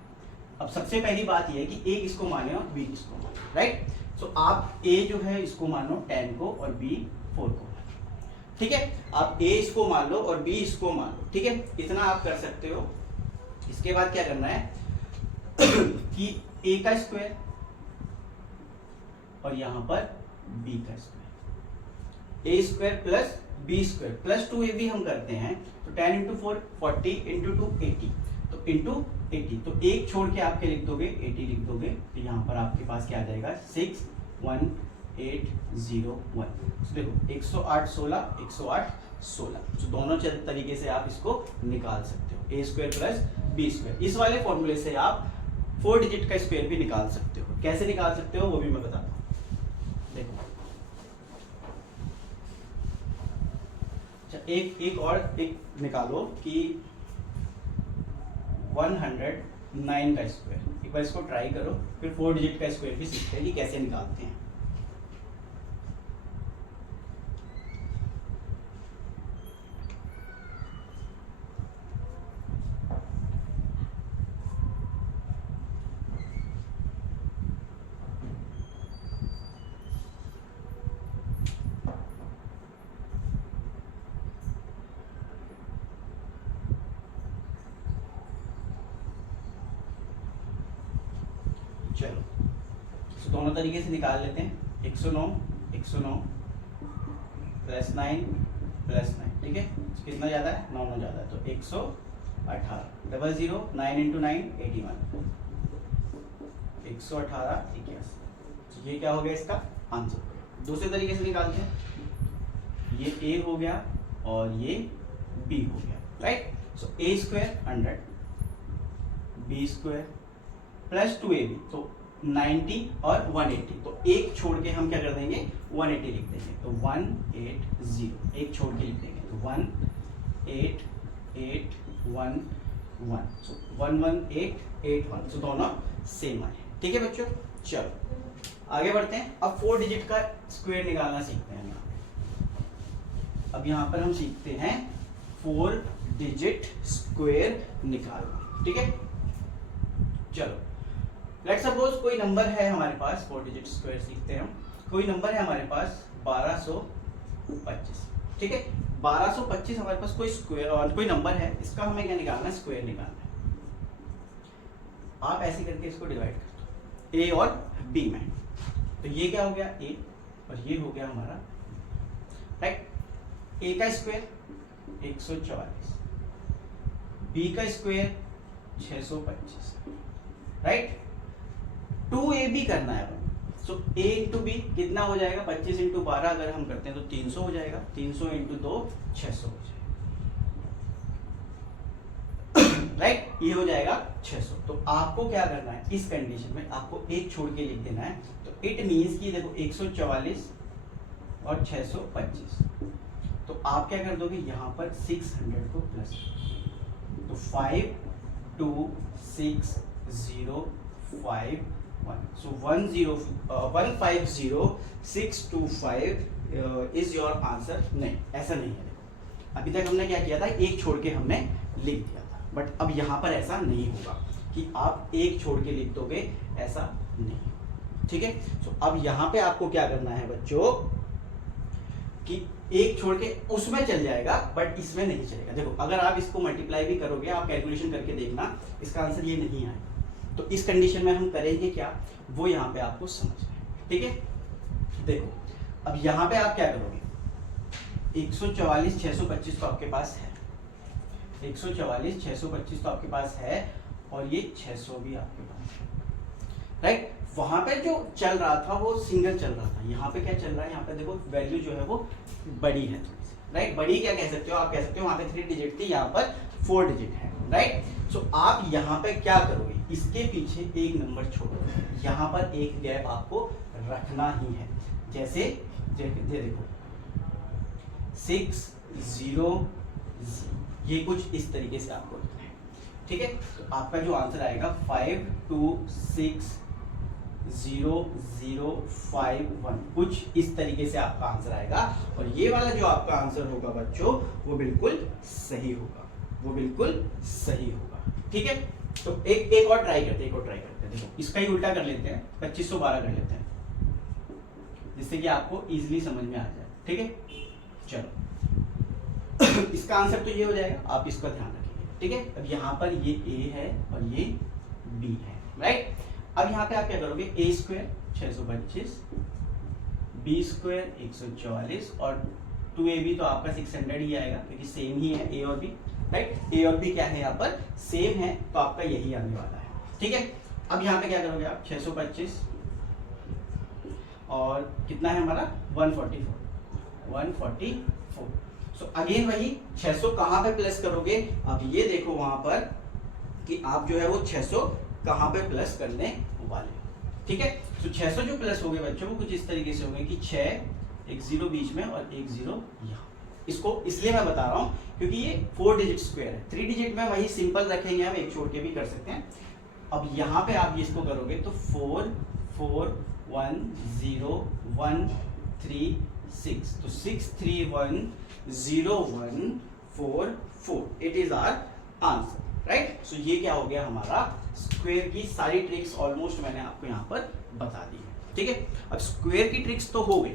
अब सबसे पहली बात यह है कि ए किसको माने और बी किसको माने, राइट? सो आप ए जो है इसको मानो 10 को और बी 4 को। ठीक है, आप ए इसको मान लो और बी इसको मान लो। ठीक है, इतना आप कर सकते हो। इसके बाद क्या करना है कि ए का स्क्वायर और यहां पर बी का square, a square plus b square plus 2ab हम करते हैं, तो 10 into 4 40 into 2 80, तो इंटू 80, तो एक छोड़ के आप क्या लिख दोगे 80 लिख दोगे, तो यहाँ पर आपके पास क्या आ जाएगा 61801। तो देखो 108 16 108 16, तो दोनों तरीके से आप इसको निकाल सकते हो, ए स्क्वायर प्लस बी स्क्वायर। इस वाले फॉर्मूले से आप 4 डिजिट का स्क्वायर भी निकाल सकते हो। कैसे निकाल सकते हो वो भी मैं बताता हूँ। देखो एक और निकालो कि 109 का स्क्वायर। एक बार इसको ट्राई करो, फिर 4 डिजिट का स्क्वायर भी सीखते हैं कि कैसे निकालते हैं। चलो तो दोनों तरीके से निकाल लेते हैं। 109 प्लस 9 प्लस 9, ठीक है, कितना ज़्यादा है 9 ज़्यादा है, तो 118 00 9 into 9 81, 118 81। तो ये क्या हो गया इसका आंसर। दूसरे तरीके से निकालते हैं, ये ए हो गया और ये बी हो गया, right? So a square 100 b square plus 2ab, तो 90 और 180, तो एक छोड़ के हम क्या कर देंगे 180 लिख देंगे, तो 180 एक छोड़ के लिख देंगे, तो 18811, सो 11881, सो दोनों सेम आए। ठीक है बच्चों, चलो आगे बढ़ते हैं। अब 4 डिजिट का स्क्वायर निकालना सीखते हैं। अब यहाँ पर हम सीखते हैं 4 डिजिट स्क्वायर निकालना। ठीक है, चलो लेट्स सपोज कोई नंबर है हमारे पास, 4 डिजिट स्क्वायर सीखते हैं हम। कोई नंबर है हमारे पास 1225। ठीक है, 1225 हमारे पास कोई स्क्वायर और कोई नंबर है, इसका हमें क्या निकालना है, स्क्वायर निकालना है। आप ऐसे करके इसको डिवाइड कर दो ए और बी में, तो ये क्या हो गया ए और ये हो गया हमारा, राइट। ए का स्क्वायर 144, बी का स्क्वायर 625, राइट। 2ab करना है अपन, सो a इंटू बी कितना हो जाएगा, 25 इंटू 12 अगर हम करते हैं तो 300 हो जाएगा, 300 इंटू 2 600 हो जाएगा, राइट। ये हो जाएगा 600। तो आपको क्या करना है, इस कंडीशन में आपको एक छोड़ के लिख देना है, तो इट मीन्स कि देखो 144 और 625, तो आप क्या कर दोगे यहाँ पर 600 को प्लस, तो 526051, so 150,625 इज योर आंसर। नहीं, ऐसा नहीं है। अभी तक हमने क्या किया था, एक छोड़ के हमने लिख दिया था, बट अब यहाँ पर ऐसा नहीं होगा कि आप एक छोड़ के लिख दोगे, ऐसा नहीं। ठीक है, तो अब यहाँ पे आपको क्या करना है बच्चों, कि एक छोड़ के उसमें चल जाएगा बट इसमें नहीं चलेगा। देखो अगर आप इसको मल्टीप्लाई भी करोगे, आप कैलकुलेशन करके देखना, इसका आंसर ये नहीं आएगा। तो इस कंडीशन में हम करेंगे क्या, वो यहाँ पे आपको समझना है। ठीक है, देखो अब यहाँ पे आप क्या करोगे, 144 625 तो आपके पास है, 144 625 तो आपके पास है, और ये 600 भी आपके पास है, राइट। वहां पे जो चल रहा था वो सिंगल चल रहा था, यहाँ पे क्या चल रहा है, यहाँ पे देखो वैल्यू जो है वो बड़ी है थोड़ी सी, राइट। बड़ी क्या कह सकते हो, आप कह सकते हो वहां पे 3 डिजिट थी, यहाँ पर 4 डिजिट है, राइट। सो आप यहाँ पे क्या करोगे, इसके पीछे एक नंबर छोड़ो, यहाँ पर एक गैप आपको रखना ही है। जैसे देखो 600, ये कुछ इस तरीके से आपको रखना है। ठीक है, तो आपका जो आंसर आएगा 526051, कुछ इस तरीके से आपका आंसर आएगा, और ये वाला जो आपका आंसर होगा बच्चों वो बिल्कुल सही होगा, वो बिल्कुल सही होगा। ठीक है, तो एक और ट्राई करते हैं, देखो इसका ही उल्टा कर लेते हैं, 2512 कर लेते हैं, जिससे कि आपको इजीली समझ में आ जाए। ठीक है, चलो इसका आंसर तो ये हो जाएगा, आप इसका ध्यान रखिए। ठीक है, अब यहाँ पर ये a है और ये b है, राइट। अब यहाँ पे आप क्या करोगे, a स्क्वायर 625, b स्क्वायर 144 और 2ab तो आपका 600 ही आएगा क्योंकि सेम ही है a और b, राइट। a और b क्या है यहाँ पर सेम है, तो आपका यही आने वाला है। ठीक है, अब यहाँ पे क्या करोगे आप, 625 और कितना है हमारा 144, सो अगेन वही 600 कहाँ पे प्लस करोगे, अब ये देखो वहां पर कि आप जो है वो 600 कहाँ पे प्लस करने वाले। ठीक है, तो 600 जो प्लस हो गए बच्चों वो कुछ इस तरीके से हो गए कि 6, एक 0 बीच में और एक 0 यहाँ। इसको इसलिए मैं बता रहा हूँ क्योंकि ये 4 डिजिट स्क्वायर है, 3 डिजिट में वही सिंपल रखेंगे, हम एक छोड़ के भी कर सकते हैं। अब यहाँ पे आप इसको करोगे तो 4410136, तो 6310144, it is our answer, right. So ये क्या हो गया हमारा स्क्वायर की सारी ट्रिक्स ऑलमोस्ट मैंने आपको यहाँ पर बता दी है। ठीक है, अब स्क्वायर की ट्रिक्स तो हो गई,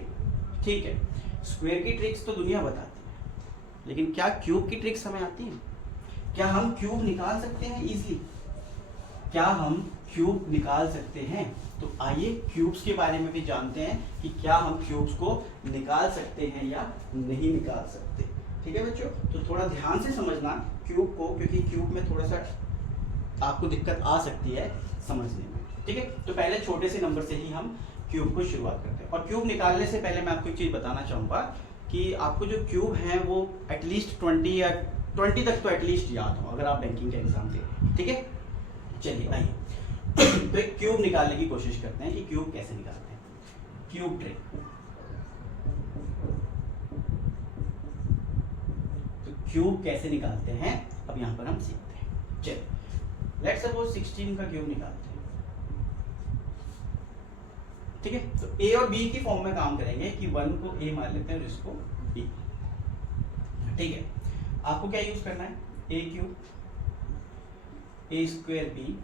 ठीक है, स्क्वायर की ट्रिक्स तो दुनिया बताती है, लेकिन क्या क्यूब की ट्रिक्स हमें आती है? क्या हम क्यूब निकाल सकते हैं इजीली? क्या हम क्यूब निकाल सकते हैं? तो आइए क्यूब्स के बारे में भी जानते हैं कि क्या हम क्यूब्स को निकाल सकते हैं या नहीं निकाल सकते। ठीक है बच्चों, तो थोड़ा ध्यान से समझना क्यूब को, क्योंकि क्यूब में थोड़ा सा आपको दिक्कत आ सकती है समझने में। ठीक है, तो पहले छोटे से नंबर से ही हम क्यूब को शुरुआत करते हैं। और क्यूब निकालने से पहले मैं आपको एक चीज़ बताना चाहूँगा कि आपको जो क्यूब हैं वो एटलीस्ट 20 या 20 तक तो एटलीस्ट याद हो, अगर आप बैंकिंग का एग्जाम दे रहे हैं। ठीक है, चलिए आइए तो एक क्यूब निकालने की कोशिश करते हैं कि क्यूब कैसे निकालते हैं। क्यूब ट्रिक, तो क्यूब कैसे निकालते हैं अब यहां पर हम सीखते हैं। चलिए लेट्स सपोज 16 का क्यूब निकालते हैं, ठीक है। तो ए और बी की फॉर्म में काम करेंगे कि 1 को ए मान लेते हैं और इसको बी, ठीक है। आपको क्या यूज करना है, a cube a square b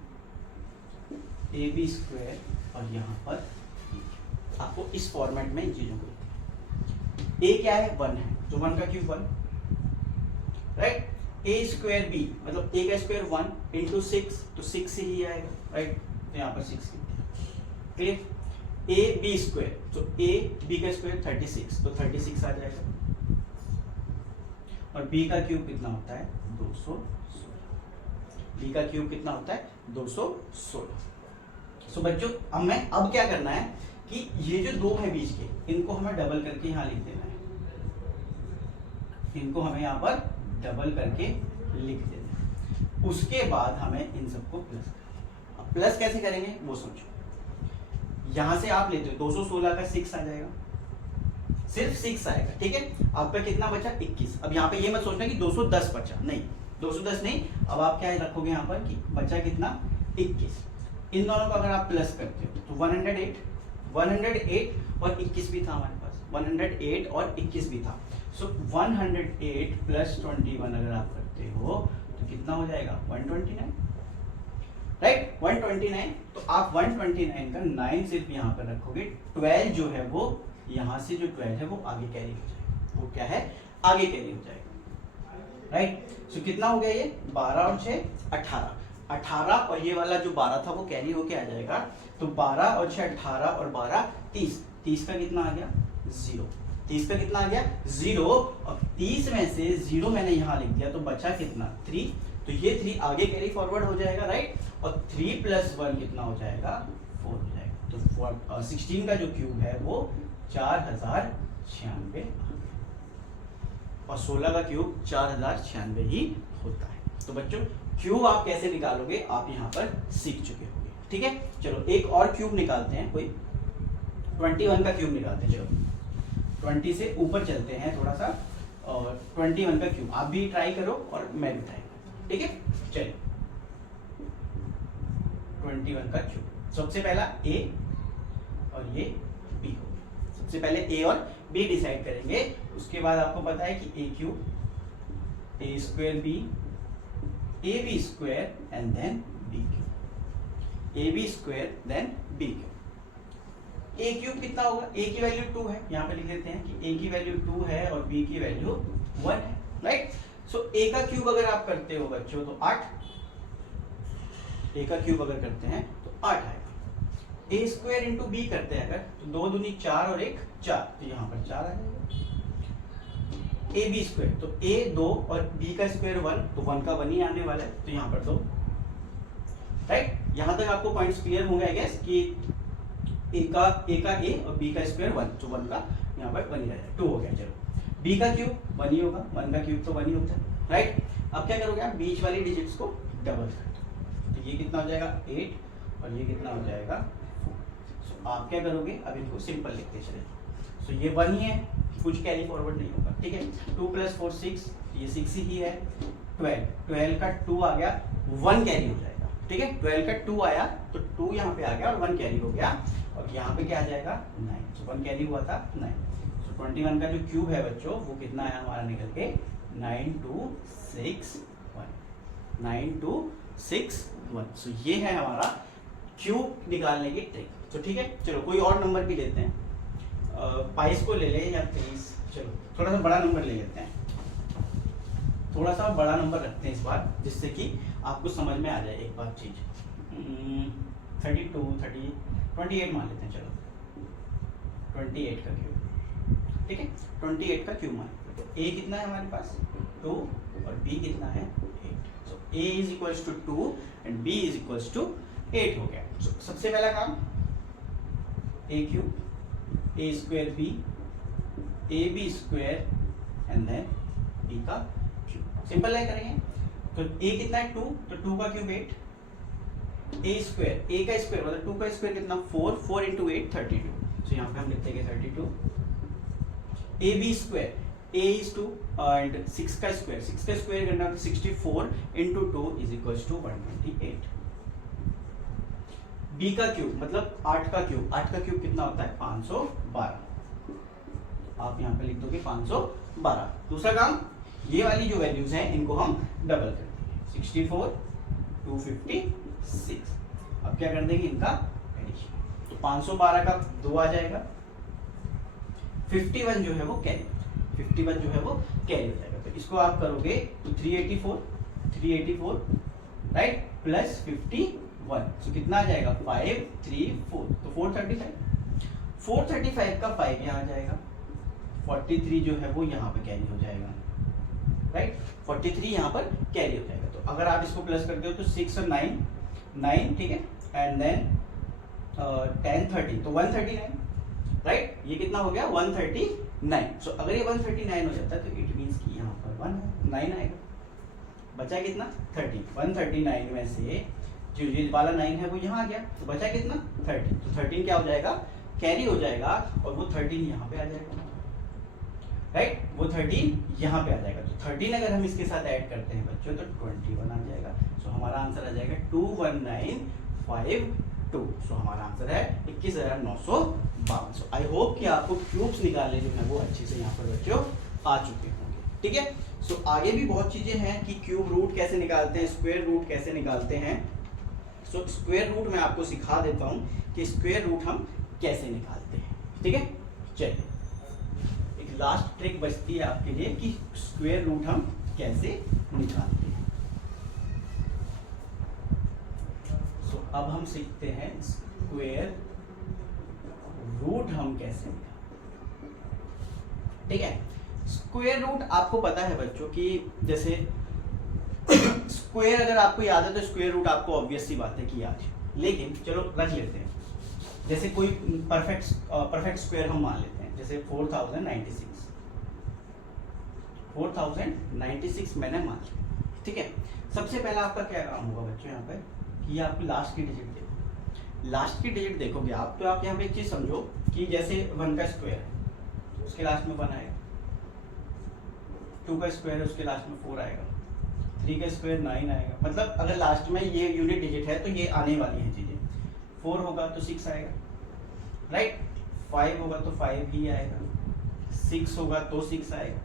a B square और यहाँ पर बी। आपको इस फॉर्मेट में इन चीजों को, ए क्या है 1 है, तो 1 का क्यूब 1, राइट। ए स्क्वायर बी मतलब ए का स्क्वायर 1 इंटू 6 तो 6 से ही आएगा, राइट। तो यहाँ पर 6 क्लियर। ए बी स्क्वायर तो ए बी का स्क्वायर 36 तो 36 आ जाएगा और बी का क्यूब कितना होता है 216। बी का क्यूब कितना होता है 216। सो बच्चों अब क्या करना है कि ये जो दो है बीच के, इनको हमें डबल करके यहाँ लिख देना है, इनको हमें यहाँ पर डबल करके लिख देना है। उसके बाद हमें इन सबको प्लस करना है। अब प्लस कैसे करेंगे वो समझो। यहां से आप लेते हो 216 का 6 आ जाएगा, सिर्फ 6 आएगा, ठीक है। आपका कितना बचा 21। अब यहाँ पे ये मत सोचना कि 210 बचा, नहीं 210 नहीं। अब आप क्या रखोगे यहाँ पर कि बचा कितना 21। इन दोनों को अगर आप प्लस करते हो तो 108 और 21 भी था हमारे पास, 108 और 21 भी था। सो 108 प्लस 21 अगर आप करते हो तो कितना हो जाएगा 129, राइट 129। तो आप 129 का 9 सिर्फ यहाँ पर रखोगे, 12 जो है वो यहाँ से जो 12 है वो आगे कैरी हो जाएगा, वो क्या है आगे कैरी हो जाएगा, राइट। सो कितना हो गया ये 12 और 6 18 और ये वाला जो 12 था वो कैरी होके आ जाएगा। तो 12 और 6 18 और 12 30 का कितना आ गया 0। 30 का कितना आ गया 0 और 30 में से 0 मैंने यहाँ लिख दिया तो बचा कितना 3। तो ये 3 आगे कैरी फॉरवर्ड हो जाएगा, राइट। और 3 + 1 कितना हो जाएगा 4 हो जाएगा। तो 16 का जो क्यूब है वो 4096 और 16 का क्यूब 4096 ही होता है। तो बच्चों क्यूब आप कैसे निकालोगे आप यहाँ पर सीख चुके होंगे, ठीक है। चलो एक और क्यूब निकालते हैं, कोई 21 का क्यूब निकालते हैं। चलो 20 से ऊपर चलते हैं थोड़ा सा, और 21 का क्यूब आप भी ट्राई करो और मैं भी ट्राई करूँ, ठीक है। चलिए 21 का क्यूब, सबसे पहला ए और ये बी हो गया। सबसे पहले ए और बी डिसाइड करेंगे, उसके बाद आपको पता है कि a cube a square b a B square and then b cube, a B square then b cube. A cube कितना होगा, ए की वैल्यू 2 है, यहाँ पे लिख देते हैं कि ए की वैल्यू 2 है और बी की वैल्यू 1 है, राइट। सो ए का क्यूब अगर आप करते हो बच्चों तो 8, ए का क्यूब अगर करते हैं तो 8 आएगा। ए स्क्वायर इंटू बी करते हैं अगर तो 2 दूनी 4 और 1 4, तो यहाँ पर 4 आ जाएगा। ए बी स्क्वायर तो ए 2 और बी का स्क्वायर 1, तो 1 का 1 ही आने वाला है, तो यहाँ पर 2, राइट। यहाँ तक आपको पॉइंट्स क्लियर होंगे आई गेस कि ए का ए और बी का स्क्वायर 1, तो 1 का यहाँ पर 1 ही रहेगा, 2 हो गया। चलो बी का क्यूब 1 ही होगा, 1 का क्यूब तो 1 ही होता है, राइट। अब क्या करोगे आप बीच वाली डिजिट्स को डबल कर दो, तो ये कितना हो जाएगा 8 और ये कितना हो जाएगा 4। सो आप क्या करोगे अब इनको सिंपल लिखते चले। सो ये 1 ही है, कुछ कैरी फॉरवर्ड नहीं होगा, ठीक है। 2 + 4 6, ये 6 ही है। 12 का 2 आ गया, 1 कैरी हो जाएगा, ठीक है। 12 का 2 आया तो 2 यहाँ पे आ गया और 1 कैरी हो गया, और यहाँ पे क्या आ जाएगा 9। सो 1 कैरी हुआ था 9। सो 21 का जो क्यूब है बच्चों वो कितना है हमारा निकल के 9261, 9261। सो ये है हमारा क्यूब निकालने की ट्रिक। तो ठीक है, चलो कोई और नंबर भी लेते हैं, 22 को ले लें या 23, चलो थोड़ा सा बड़ा नंबर ले लेते हैं, थोड़ा सा बड़ा नंबर रखते हैं इस बार, जिससे कि आपको समझ में आ जाए एक बार चीज। 32 30 28 मान लेते हैं, चलो 28 का क्यूब, ठीक है। 28 का क्यूब मान लेते हैं। तो ए कितना है हमारे पास 2 और बी कितना है 8। So a is equals to 2 and b is equals to 8 हो गया। so, सबसे पहला काम a cube a square b a B square and then b का क्यूब, सिंपल है करेंगे। तो ए कितना है 2, तो 2 का क्यूब 8, ए स्क्वायर, ए का स्क्वायर मतलब 2 का स्क्वायर कितना 4, 4 इंटू 8 32, तो यहाँ पे हम लिखते हैं 32। A B square, A is 2 and 6 का स्क्वायर करना है 64 into 2 is equal to 128। B का क्यूब मतलब 8 का क्यूब कितना होता है 512, आप यहाँ पे लिख दोगे 512। दूसरा काम, ये वाली जो वैल्यूज हैं इनको हम डबल कर देंगे 64 256। अब क्या कर देंगे इनका एडिशन, तो 512 का 2 आ जाएगा, 51 जो है वो कैरी, 51 जो है वो कैरी हो जाएगा। तो इसको आप करोगे तो 384 राइट प्लस 51, तो कितना आ जाएगा 534, तो 435 का 5 यहाँ आ जाएगा, 43 जो है वो यहाँ पे कैरी हो जाएगा राइट, 43 यहाँ पर कैरी हो जाएगा। तो अगर आप इसको प्लस करते हो तो 6 और 9 ठीक है, एंड देन 10 30 तो 139 राइट, ये कितना हो गया 139। सो अगर ये 139 हो जाता है तो इट मींस कि यहाँ पर 9 आएगा, बचा कितना 30, 139 में से जो ये वाला 9 है वो यहाँ आ गया, तो बचा कितना 13, तो 13 क्या हो जाएगा कैरी हो जाएगा, और वो 13 यहाँ पे आ जाएगा राइट, वो 13 यहाँ पे आ जाएगा। तो 13 अगर हम इसके साथ ऐड करते हैं बच्चों तो 21 आ जाएगा। सो हमारा आंसर आ जाएगा 21952। सो हमारा आंसर है 21,952। सो आई होप कि आपको क्यूब्स निकालने जो है वो अच्छे से यहाँ पर बच्चों आ चुके होंगे, ठीक है। सो आगे भी बहुत चीजें हैं कि क्यूब रूट कैसे निकालते हैं, स्क्वायर रूट कैसे निकालते हैं। सो स्क्वायर रूट मैं आपको सिखा देता हूँ कि स्क्वायर रूट हम कैसे निकालते हैं, ठीक है। चलिए लास्ट ट्रिक बचती है आपके लिए कि स्क्वायर रूट हम कैसे निकालते हैं। सो अब हम सीखते हैं स्क्वायर रूट हम कैसे निकालते हैं, ठीक है। स्क्वायर रूट आपको पता है बच्चों कि जैसे स्क्वायर अगर आपको याद है तो स्क्वायर रूट आपको ऑब्वियस सी बात है कि याद है, लेकिन चलो रख लेते हैं। जैसे कोई परफेक्ट स्क्वायर हम मान लेते हैं, जैसे 4096 मैंने मान लिया, ठीक है। सबसे पहला आपका क्या काम होगा बच्चों यहाँ पर कि आप लास्ट की डिजिट देखो, लास्ट की डिजिट देखोगे आप तो आप यहाँ पे एक चीज समझो कि जैसे 1 का स्क्वायर है उसके लास्ट में 1 आएगा, 2 का स्क्वायर है उसके लास्ट में 4 आएगा, 3 का स्क्वायर 9 आएगा। मतलब अगर लास्ट में ये यूनिट डिजिट है तो ये आने वाली है चीजें। 4 होगा तो 6 आएगा राइट, 5 होगा तो 5 ही आएगा, 6 होगा तो 6 आएगा,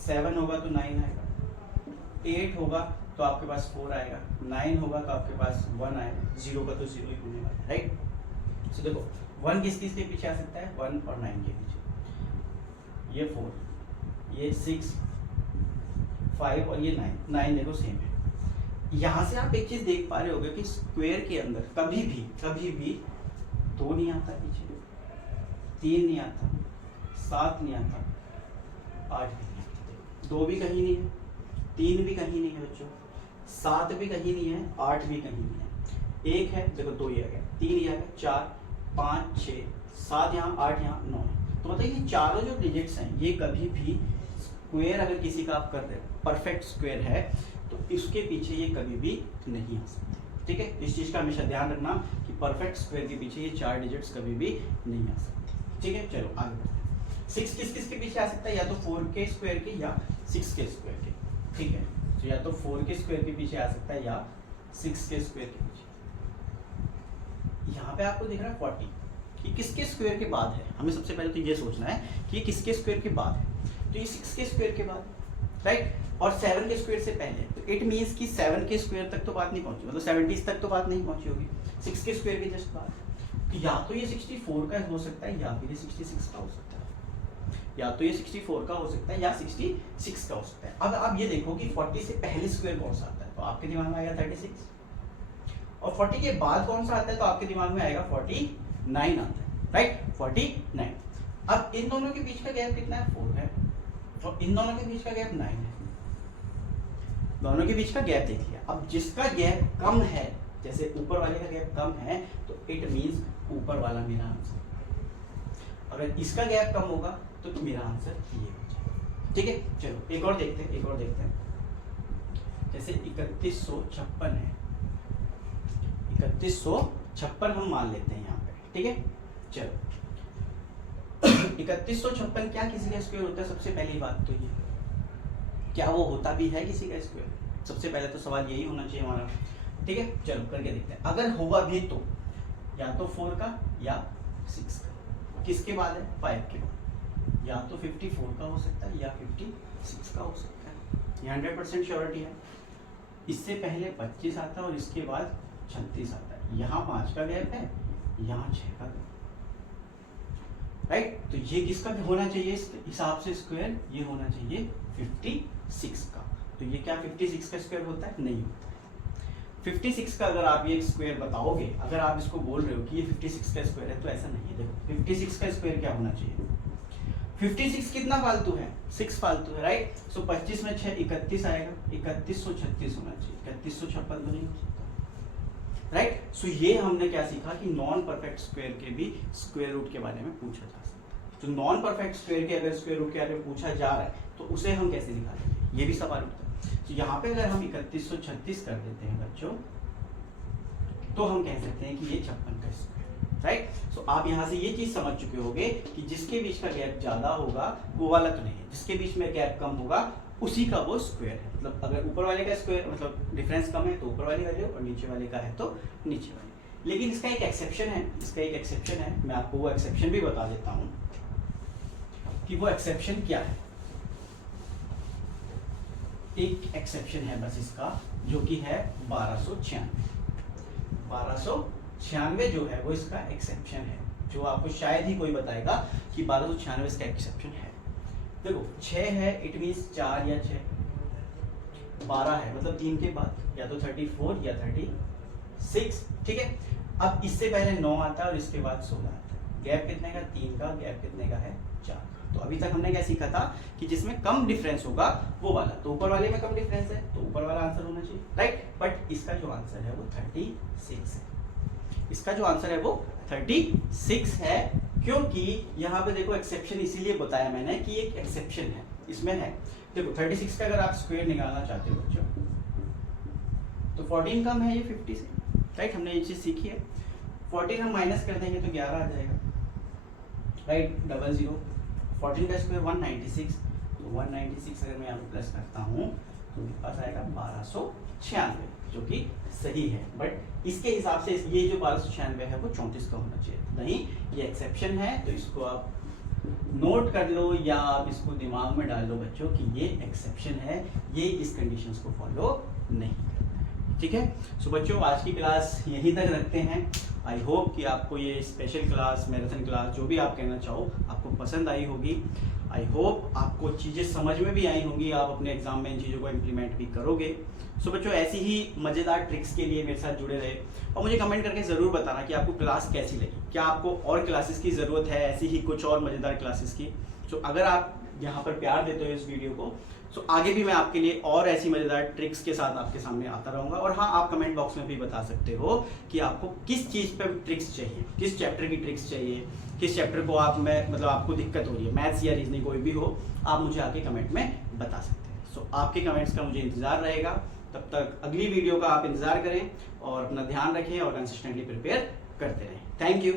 7 होगा तो 9 आएगा, 8 होगा तो आपके पास 4 आएगा, 9 होगा तो आपके पास 1 आएगा, 0 का तो 0 ही होने वाला है राइट। सो देखो 1 किस किस के पीछे आ सकता है, 1 और 9 के पीछे, ये 4, ये 6, 5 और ये 9 देखो सेम है। यहाँ से आप एक चीज देख पा रहे होगे कि स्क्वायर के अंदर कभी भी 2 नहीं आता पीछे, 3 नहीं आता, 7 नहीं आता, 8 नहीं आता, 2 भी कहीं नहीं है, 3 भी कहीं नहीं है बच्चों, 7 भी कहीं नहीं है, 8 भी कहीं नहीं है, 1 है देखो 2 ही आ गया, 3 ही आ गया, 4 5 6 7 यहाँ 8 यहाँ 9 है। तो मतलब ये चारों जो डिजिट्स हैं ये कभी भी स्क्वायर अगर किसी का आप कर रहे हो परफेक्ट स्क्वायर है तो इसके पीछे ये कभी भी नहीं आ सकते, ठीक है। इस चीज का हमेशा ध्यान रखना कि परफेक्ट स्क्वायर के पीछे ये 4 डिजिट्स कभी भी नहीं आ सकते, ठीक है। चलो आगे बढ़ते हैं। 6 किस किस के पीछे आ सकता है, या तो 4 के स्क्वायर के या 6 के स्क्वायर के, ठीक है। तो या तो 4 के स्क्वायर के पीछे आ सकता है या 6 के स्क्वायर के पीछे। यहाँ पे आपको दिख रहा है 40 कि किसके स्क्वायर के बाद है, हमें सबसे पहले तो ये सोचना है कि ये किसके स्क्वायर के बाद है, तो ये 6 के स्क्वायर के बाद राइट, और 7 के स्क्वायर से पहले, तो इट मींस कि 7 के स्क्वायर तक तो बात नहीं पहुंची, मतलब 70s तक तो बात नहीं पहुंची होगी, 6 के स्क्वायर के जस्ट बाद। तो या तो ये 64 का हो सकता है या फिर ये 66 का हो सकता है, या तो ये 64 का हो सकता है या 66 का हो सकता है। अब आप ये देखो कि 40 से पहले स्क्वायर कौन सा आता है, तो आपके दिमाग में आएगा 36, और 40 के बाद कौन सा आता है तो आपके दिमाग में आएगा 49 आता है राइट, 49। अब इन दोनों के बीच का गैप कितना है, 4 है, और इन दोनों के बीच का गैप 9 है। दोनों के बीच का गैप देख लिया। अब जिसका गैप कम है, जैसे ऊपर वाले का गैप कम है तो इट मींस ऊपर वाला मेरा आंसर, अगर इसका गैप कम होगा तो मेरा आंसर ये हो जाएगा, ठीक है। चलो एक और देखते हैं, जैसे 3156 है, 3156 हम मान लेते हैं यहाँ पे, ठीक है। चलो 3156 क्या किसी का स्क्वायर होता है? सबसे पहली बात तो ये, क्या वो होता भी है किसी का स्क्वायर? सबसे पहले तो सवाल यही होना चाहिए हमारा, ठीक है। चलो करके देखते हैं। अगर होगा भी तो या तो 4 का या 6 का, किसके बाद है? 5 के बाद। या तो 54 का हो सकता है या 56 का हो सकता है, ये 100% श्योरिटी है। इससे पहले 25 आता है और इसके बाद 36 आता है। यहाँ 5 का गैप है, यहाँ 6 का गैप, राइट। तो ये किसका होना चाहिए इस हिसाब से स्क्वायर? ये होना चाहिए 56 का। तो ये क्या 56 का स्क्वायर होता है? नहीं होता है। 56 का अगर आप ये स्क्वायर बताओगे, अगर आप इसको बोल रहे हो कि ये 56 का स्क्वायर है, तो ऐसा नहीं है। देखो 56 का स्क्वायर क्या होना चाहिए? 56 कितना फालतू है? 6 फालतू है, राइट। सो 25 में 6 31 आएगा, 3136 होना चाहिए, 3156 तो नहीं हो सकता, राइट। सो ये हमने क्या सीखा कि नॉन परफेक्ट स्क्वायर के भी स्क्वायर रूट के बारे में पूछा जा सकता है। तो नॉन परफेक्ट स्क्वायर के अगर स्क्वायर रूट के बारे में पूछा जा रहा है तो उसे हम कैसे निकालेंगे, ये भी सवाल उठता है। तो यहाँ पे अगर हम 3136 कर देते हैं बच्चों, तो हम कह सकते हैं कि ये 56 का स्क्वायर, राइट। सो आप यहाँ से ये चीज समझ चुके होंगे कि जिसके बीच का गैप ज्यादा होगा वो वाला तो नहीं है, जिसके बीच में गैप कम होगा उसी का वो स्क्वायर है। मतलब अगर ऊपर वाले का स्क्वायर मतलब डिफरेंस कम है तो ऊपर वाली वैल्यू, और नीचे वाले का है तो नीचे वाली। लेकिन इसका एक एक्सेप्शन है, मैं आपको वो एक्सेप्शन भी बता देता हूँ कि वो एक्सेप्शन क्या है। एक एक्सेप्शन है बस इसका, जो कि है 1296 जो है वो इसका एक्सेप्शन है, जो आपको शायद ही कोई बताएगा कि 1296 इसका एक्सेप्शन है। देखो 6 है, इट मींस 4 या 6, 12 है मतलब 3 के बाद, या तो 34 या 36, ठीक है। अब इससे पहले 9 आता है और इसके बाद 16 आता है। गैप कितने का? 3 का। गैप कितने का है? 4 का। तो अभी तक हमने क्या सीखा था कि जिसमें कम डिफरेंस होगा वो वाला, तो ऊपर वाले में कम डिफरेंस है तो ऊपर वाला आंसर होना चाहिए, राइट। बट इसका जो आंसर है वो 36 है। इसका जो आंसर है वो 36 है, क्योंकि यहाँ पे देखो एक्सेप्शन इसीलिए बताया मैंने कि एक एक्सेप्शन है इसमें है। देखो 36 का अगर आप स्क्वायर निकालना चाहते हो बच्चों, तो 14 कम है ये 50 से, राइट। हमने ये चीज सीखी है। 14 हम माइनस कर देंगे तो 11 आ जाएगा, राइट। 00 14 का स्क्वायर 196, तो 196 अगर मैं यहाँ पे प्लस करता हूँ तो मेरे पास आएगा 1296, जो कि सही है। बट इसके हिसाब से ये जो 1296 है वो 34 का होना चाहिए, नहीं ये एक्सेप्शन है। तो इसको आप नोट कर लो या आप इसको दिमाग में डाल लो बच्चों कि ये एक्सेप्शन है, ये इस कंडीशंस को फॉलो नहीं करता है, ठीक है। सो बच्चों आज की क्लास यहीं तक रखते हैं। आई होप कि आपको ये स्पेशल क्लास, मैराथन क्लास, जो भी आप कहना चाहो, आपको पसंद आई होगी। आई होप आपको चीज़ें समझ में भी आई होंगी, आप अपने एग्जाम में इन चीज़ों को इम्प्लीमेंट भी करोगे। सो बच्चों ऐसी ही मज़ेदार ट्रिक्स के लिए मेरे साथ जुड़े रहे और मुझे कमेंट करके ज़रूर बताना कि आपको क्लास कैसी लगी, क्या आपको और क्लासेस की ज़रूरत है, ऐसी ही कुछ और मज़ेदार क्लासेस की। सो अगर आप यहाँ पर प्यार देते हो इस वीडियो को, सो आगे भी मैं आपके लिए और ऐसी मज़ेदार ट्रिक्स के साथ आपके सामने आता रहूँगा। और हाँ, आप कमेंट बॉक्स में भी बता सकते हो कि आपको किस चीज़ पर ट्रिक्स चाहिए, किस चैप्टर की ट्रिक्स चाहिए, किस चैप्टर को आप में मतलब आपको दिक्कत हो रही है, मैथ्स या रीजनिंग कोई भी हो, आप मुझे आके कमेंट में बता सकते हैं। सो आपके कमेंट्स का मुझे इंतज़ार रहेगा। तब तक अगली वीडियो का आप इंतज़ार करें और अपना ध्यान रखें और कंसिस्टेंटली प्रिपेयर करते रहें। Thank you.